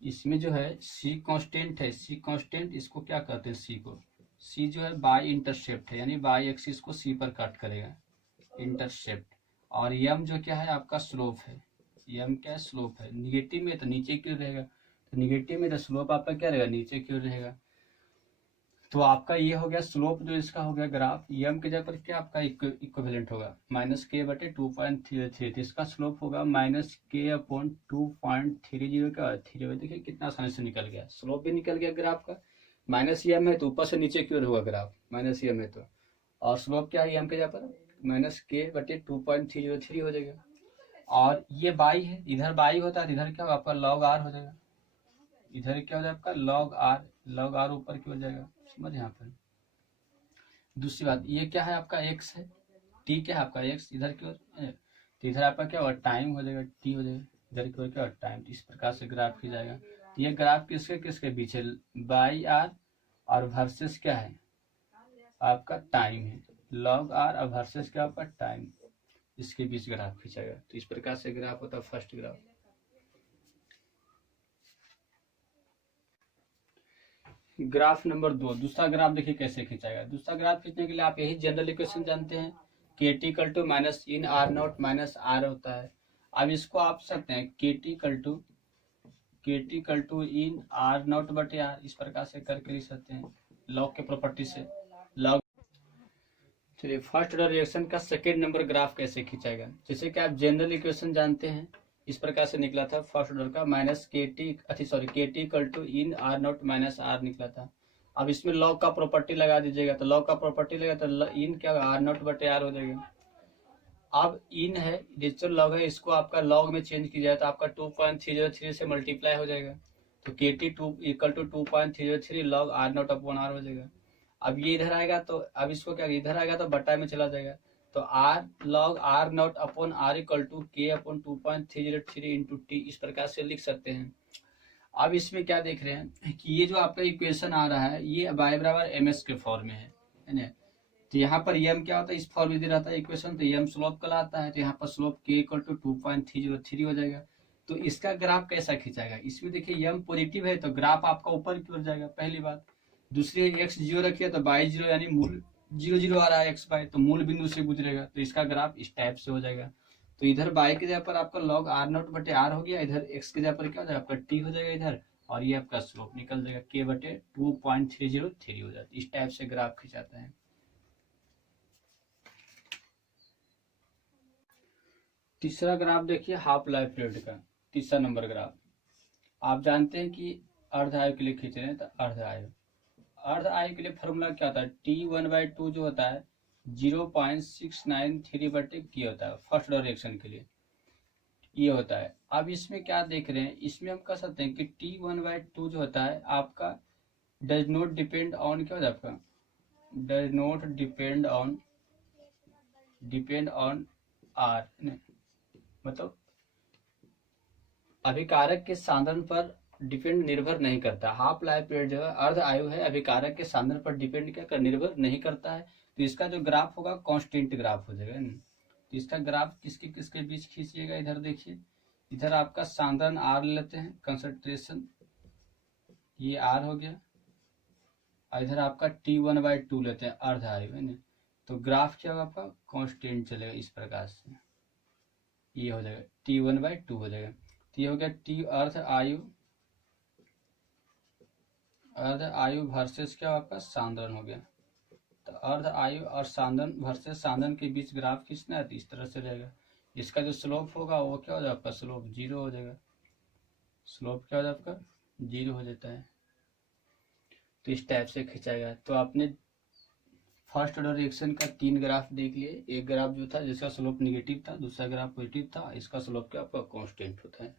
इसमें जो है सी कांस्टेंट है, सी कांस्टेंट इसको क्या कहते हैं? सी को, सी जो है बाई इंटरसेप्ट है, यानी बाई एक्सिस को सी पर कट करेगा, इंटरसेप्ट। और यम जो क्या है आपका? स्लोप है। यम क्या है? स्लोप है। निगेटिव में तो नीचे की ओर रहेगा, तो निगेटिव में तो स्लोप आपका क्या रहेगा? नीचे की ओर रहेगा। तो आपका ये हो गया स्लोप जो इसका हो गया ग्राफ। यम के जगह पर क्या आपका इक्विवेलेंट होगा? माइनस के बटे 2.33, तो इसका स्लोप होगा माइनस के अपॉन 2.30 का 3। देखिए कितना आसानी से निकल गया, स्लोप भी निकल गया ग्राफ का। माइनस एम है तो ऊपर से नीचे की ओर होगा ग्राफ, माइनस एम है तो। और स्लोप क्या है एम के जगह पर? माइनस के बटे 2.303 हो जाएगा। और ये बाई है, इधर बाई होता है, इधर क्या होगा आपका? लॉग आर हो जाएगा। इधर क्या हो जाएगा आपका? लॉग आर, लॉग आर ऊपर की हो जाएगा। समझ यहाँ पर। दूसरी बात, ये क्या है आपका? एक्स है, टी क्या है आपका? एक्स इधर की ओर, तो इधर आपका क्या होगा? टाइम हो जाएगा, टी हो जाएगा। इधर की ओर क्या होगा? टाइम। इस प्रकार से ग्राफ की जाएगा। तो ये ग्राफ किसके किसके बीच है? बाई आर और वर्सेस क्या है आपका? टाइम है। log r और वर्सेस क्या आपका टाइम, इसके बीच ग्राफ खींचेगा। तो इस प्रकार से ग्राफ होता है फर्स्ट ग्राफ। ग्राफ नंबर 2, दूसरा ग्राफ देखिए कैसे खींचाएगा। दूसरा ग्राफ खींचने के लिए आप यही जनरल इक्वेशन जानते हैं, K T equal to minus ln R naught minus R होता है। अब इसको आप सकते हैं K T equal to ln R naught बटे आर, इस प्रकार से करके लिख सकते हैं लॉग के प्रॉपर्टी से। लॉग चलिए फर्स्ट ऑर्डर रिएक्शन का सेकेंड नंबर ग्राफ कैसे खींचाएगा। जैसे कि आप जनरल इक्वेशन जानते हैं, इस प्रकार से निकला था फर्स्ट ऑर्डर का, minus K T equal to ln R naught minus R निकला था। अब इसमें लॉग का प्रॉपर्टी लगा दीजिएगा, तो लॉग का प्रॉपर्टी लगा तो इन क्या आर नॉट बटे आर हो जाएगा। अब इन है डिजिटल लॉग है, इसको आपका लॉग में चेंज किया जाए तो आपका 2.303 से मल्टीप्लाई हो जाएगा। तो K T equal to 2.303 log R naught upon R हो जाएगा। अब ये इधर आएगा तो अब इसको क्या इधर आएगा तो बटा में चला जाएगा, तो R log R naught upon R equal to K upon 2.303 into T, इस प्रकार से लिख सकते हैं। अब इसमें क्या देख रहे हैं कि ये जो आपका इक्वेशन आ रहा है ये y बराबर एम एस के फॉर्म में है ना। तो यहाँ पर m क्या होता है, इस फॉर्म में दे रहता है इक्वेशन, तो m स्लोप कहलाता है। तो यहाँ पर स्लोप k इक्वल टू 2.303 हो जाएगा। तो इसका ग्राफ कैसा खींचाएगा, इसमें देखिए m पॉजिटिव है तो ग्राफ आपका ऊपर की ओर जाएगा, पहली बात। दूसरी x 0 रखिए तो y 0 यानी मूल 0 0 आ रहा है x y, तो मूल बिंदु से गुजरेगा, तो इसका ग्राफ इस टाइप से हो जाएगा। तो इधर y की जगह पर आपका log r नॉट बटे r हो गया, इधर x की जगह पर क्या हो जाएगा आपका t हो जाएगा इधर, और ये आपका स्लोप निकल जाएगा k बटे 2.303 हो जाता है। इस टाइप से ग्राफ खिंचाता है। तीसरा ग्राफ देखिए हाफ लाइफ पीरियड का, तीसरा नंबर ग्राफ। आप जानते हैं कि अर्ध आयु के लिए खींच रहे हैं, तो अर्ध आयु के लिए फॉर्मूला क्या होता है, T1/2 जो होता है 0.693 बटे के होता है फर्स्ट ऑर्डर रिएक्शन के लिए, ये होता है। अब इसमें क्या देख रहे हैं, इसमें हम कह सकते हैं कि T1/2 जो होता है आपका डज नॉट डिपेंड ऑन, क्या होता है आपका does not depend on R, मतलब अभिकारक के सांद्रण पर डिपेंड निर्भर नहीं करता। हाफ लाइफ पीरियड जो है अर्ध आयु है, अभिकारक के सांद्रण पर डिपेंड क्या कर निर्भर नहीं करता है। तो इसका जो ग्राफ होगा कांस्टेंट ग्राफ हो जाएगा। तो इसका ग्राफ किसके किसके बीच खींचिएगा, इधर देखिए, इधर आपका सांद्रण आर लेते हैं, कंसंट्रेशन ये आर हो गया, और इधर आपका T1/2 लेते हैं अर्ध आयु है ना। तो ग्राफ क्या होगा आपका कांस्टेंट चलेगा इस प्रकार से, ये हो जाएगा T1/2 हो जाएगा। तो ये हो गया टी अर्ध आयु वर्सेस क्या आपका सांद्रण हो गया। तो अर्ध आयु और सांद्रण वर्सेस सांद्रण के बीच ग्राफ खींचना है तो इस तरह से रहेगा। इसका जो स्लोप होगा वो क्या हो जाएगा आपका स्लोप 0 हो जाएगा, स्लोप क्या हो जाएगा आपका 0 हो जाता है। तो इस टाइप से खिंचाएगा। तो आपने फर्स्ट ऑर्डर रिएक्शन का 3 ग्राफ देख लिए। एक ग्राफ जो था जिसका स्लोप निगेटिव था, दूसरा ग्राफ पॉजिटिव था, इसका स्लोप क्या आपका कांस्टेंट होता है।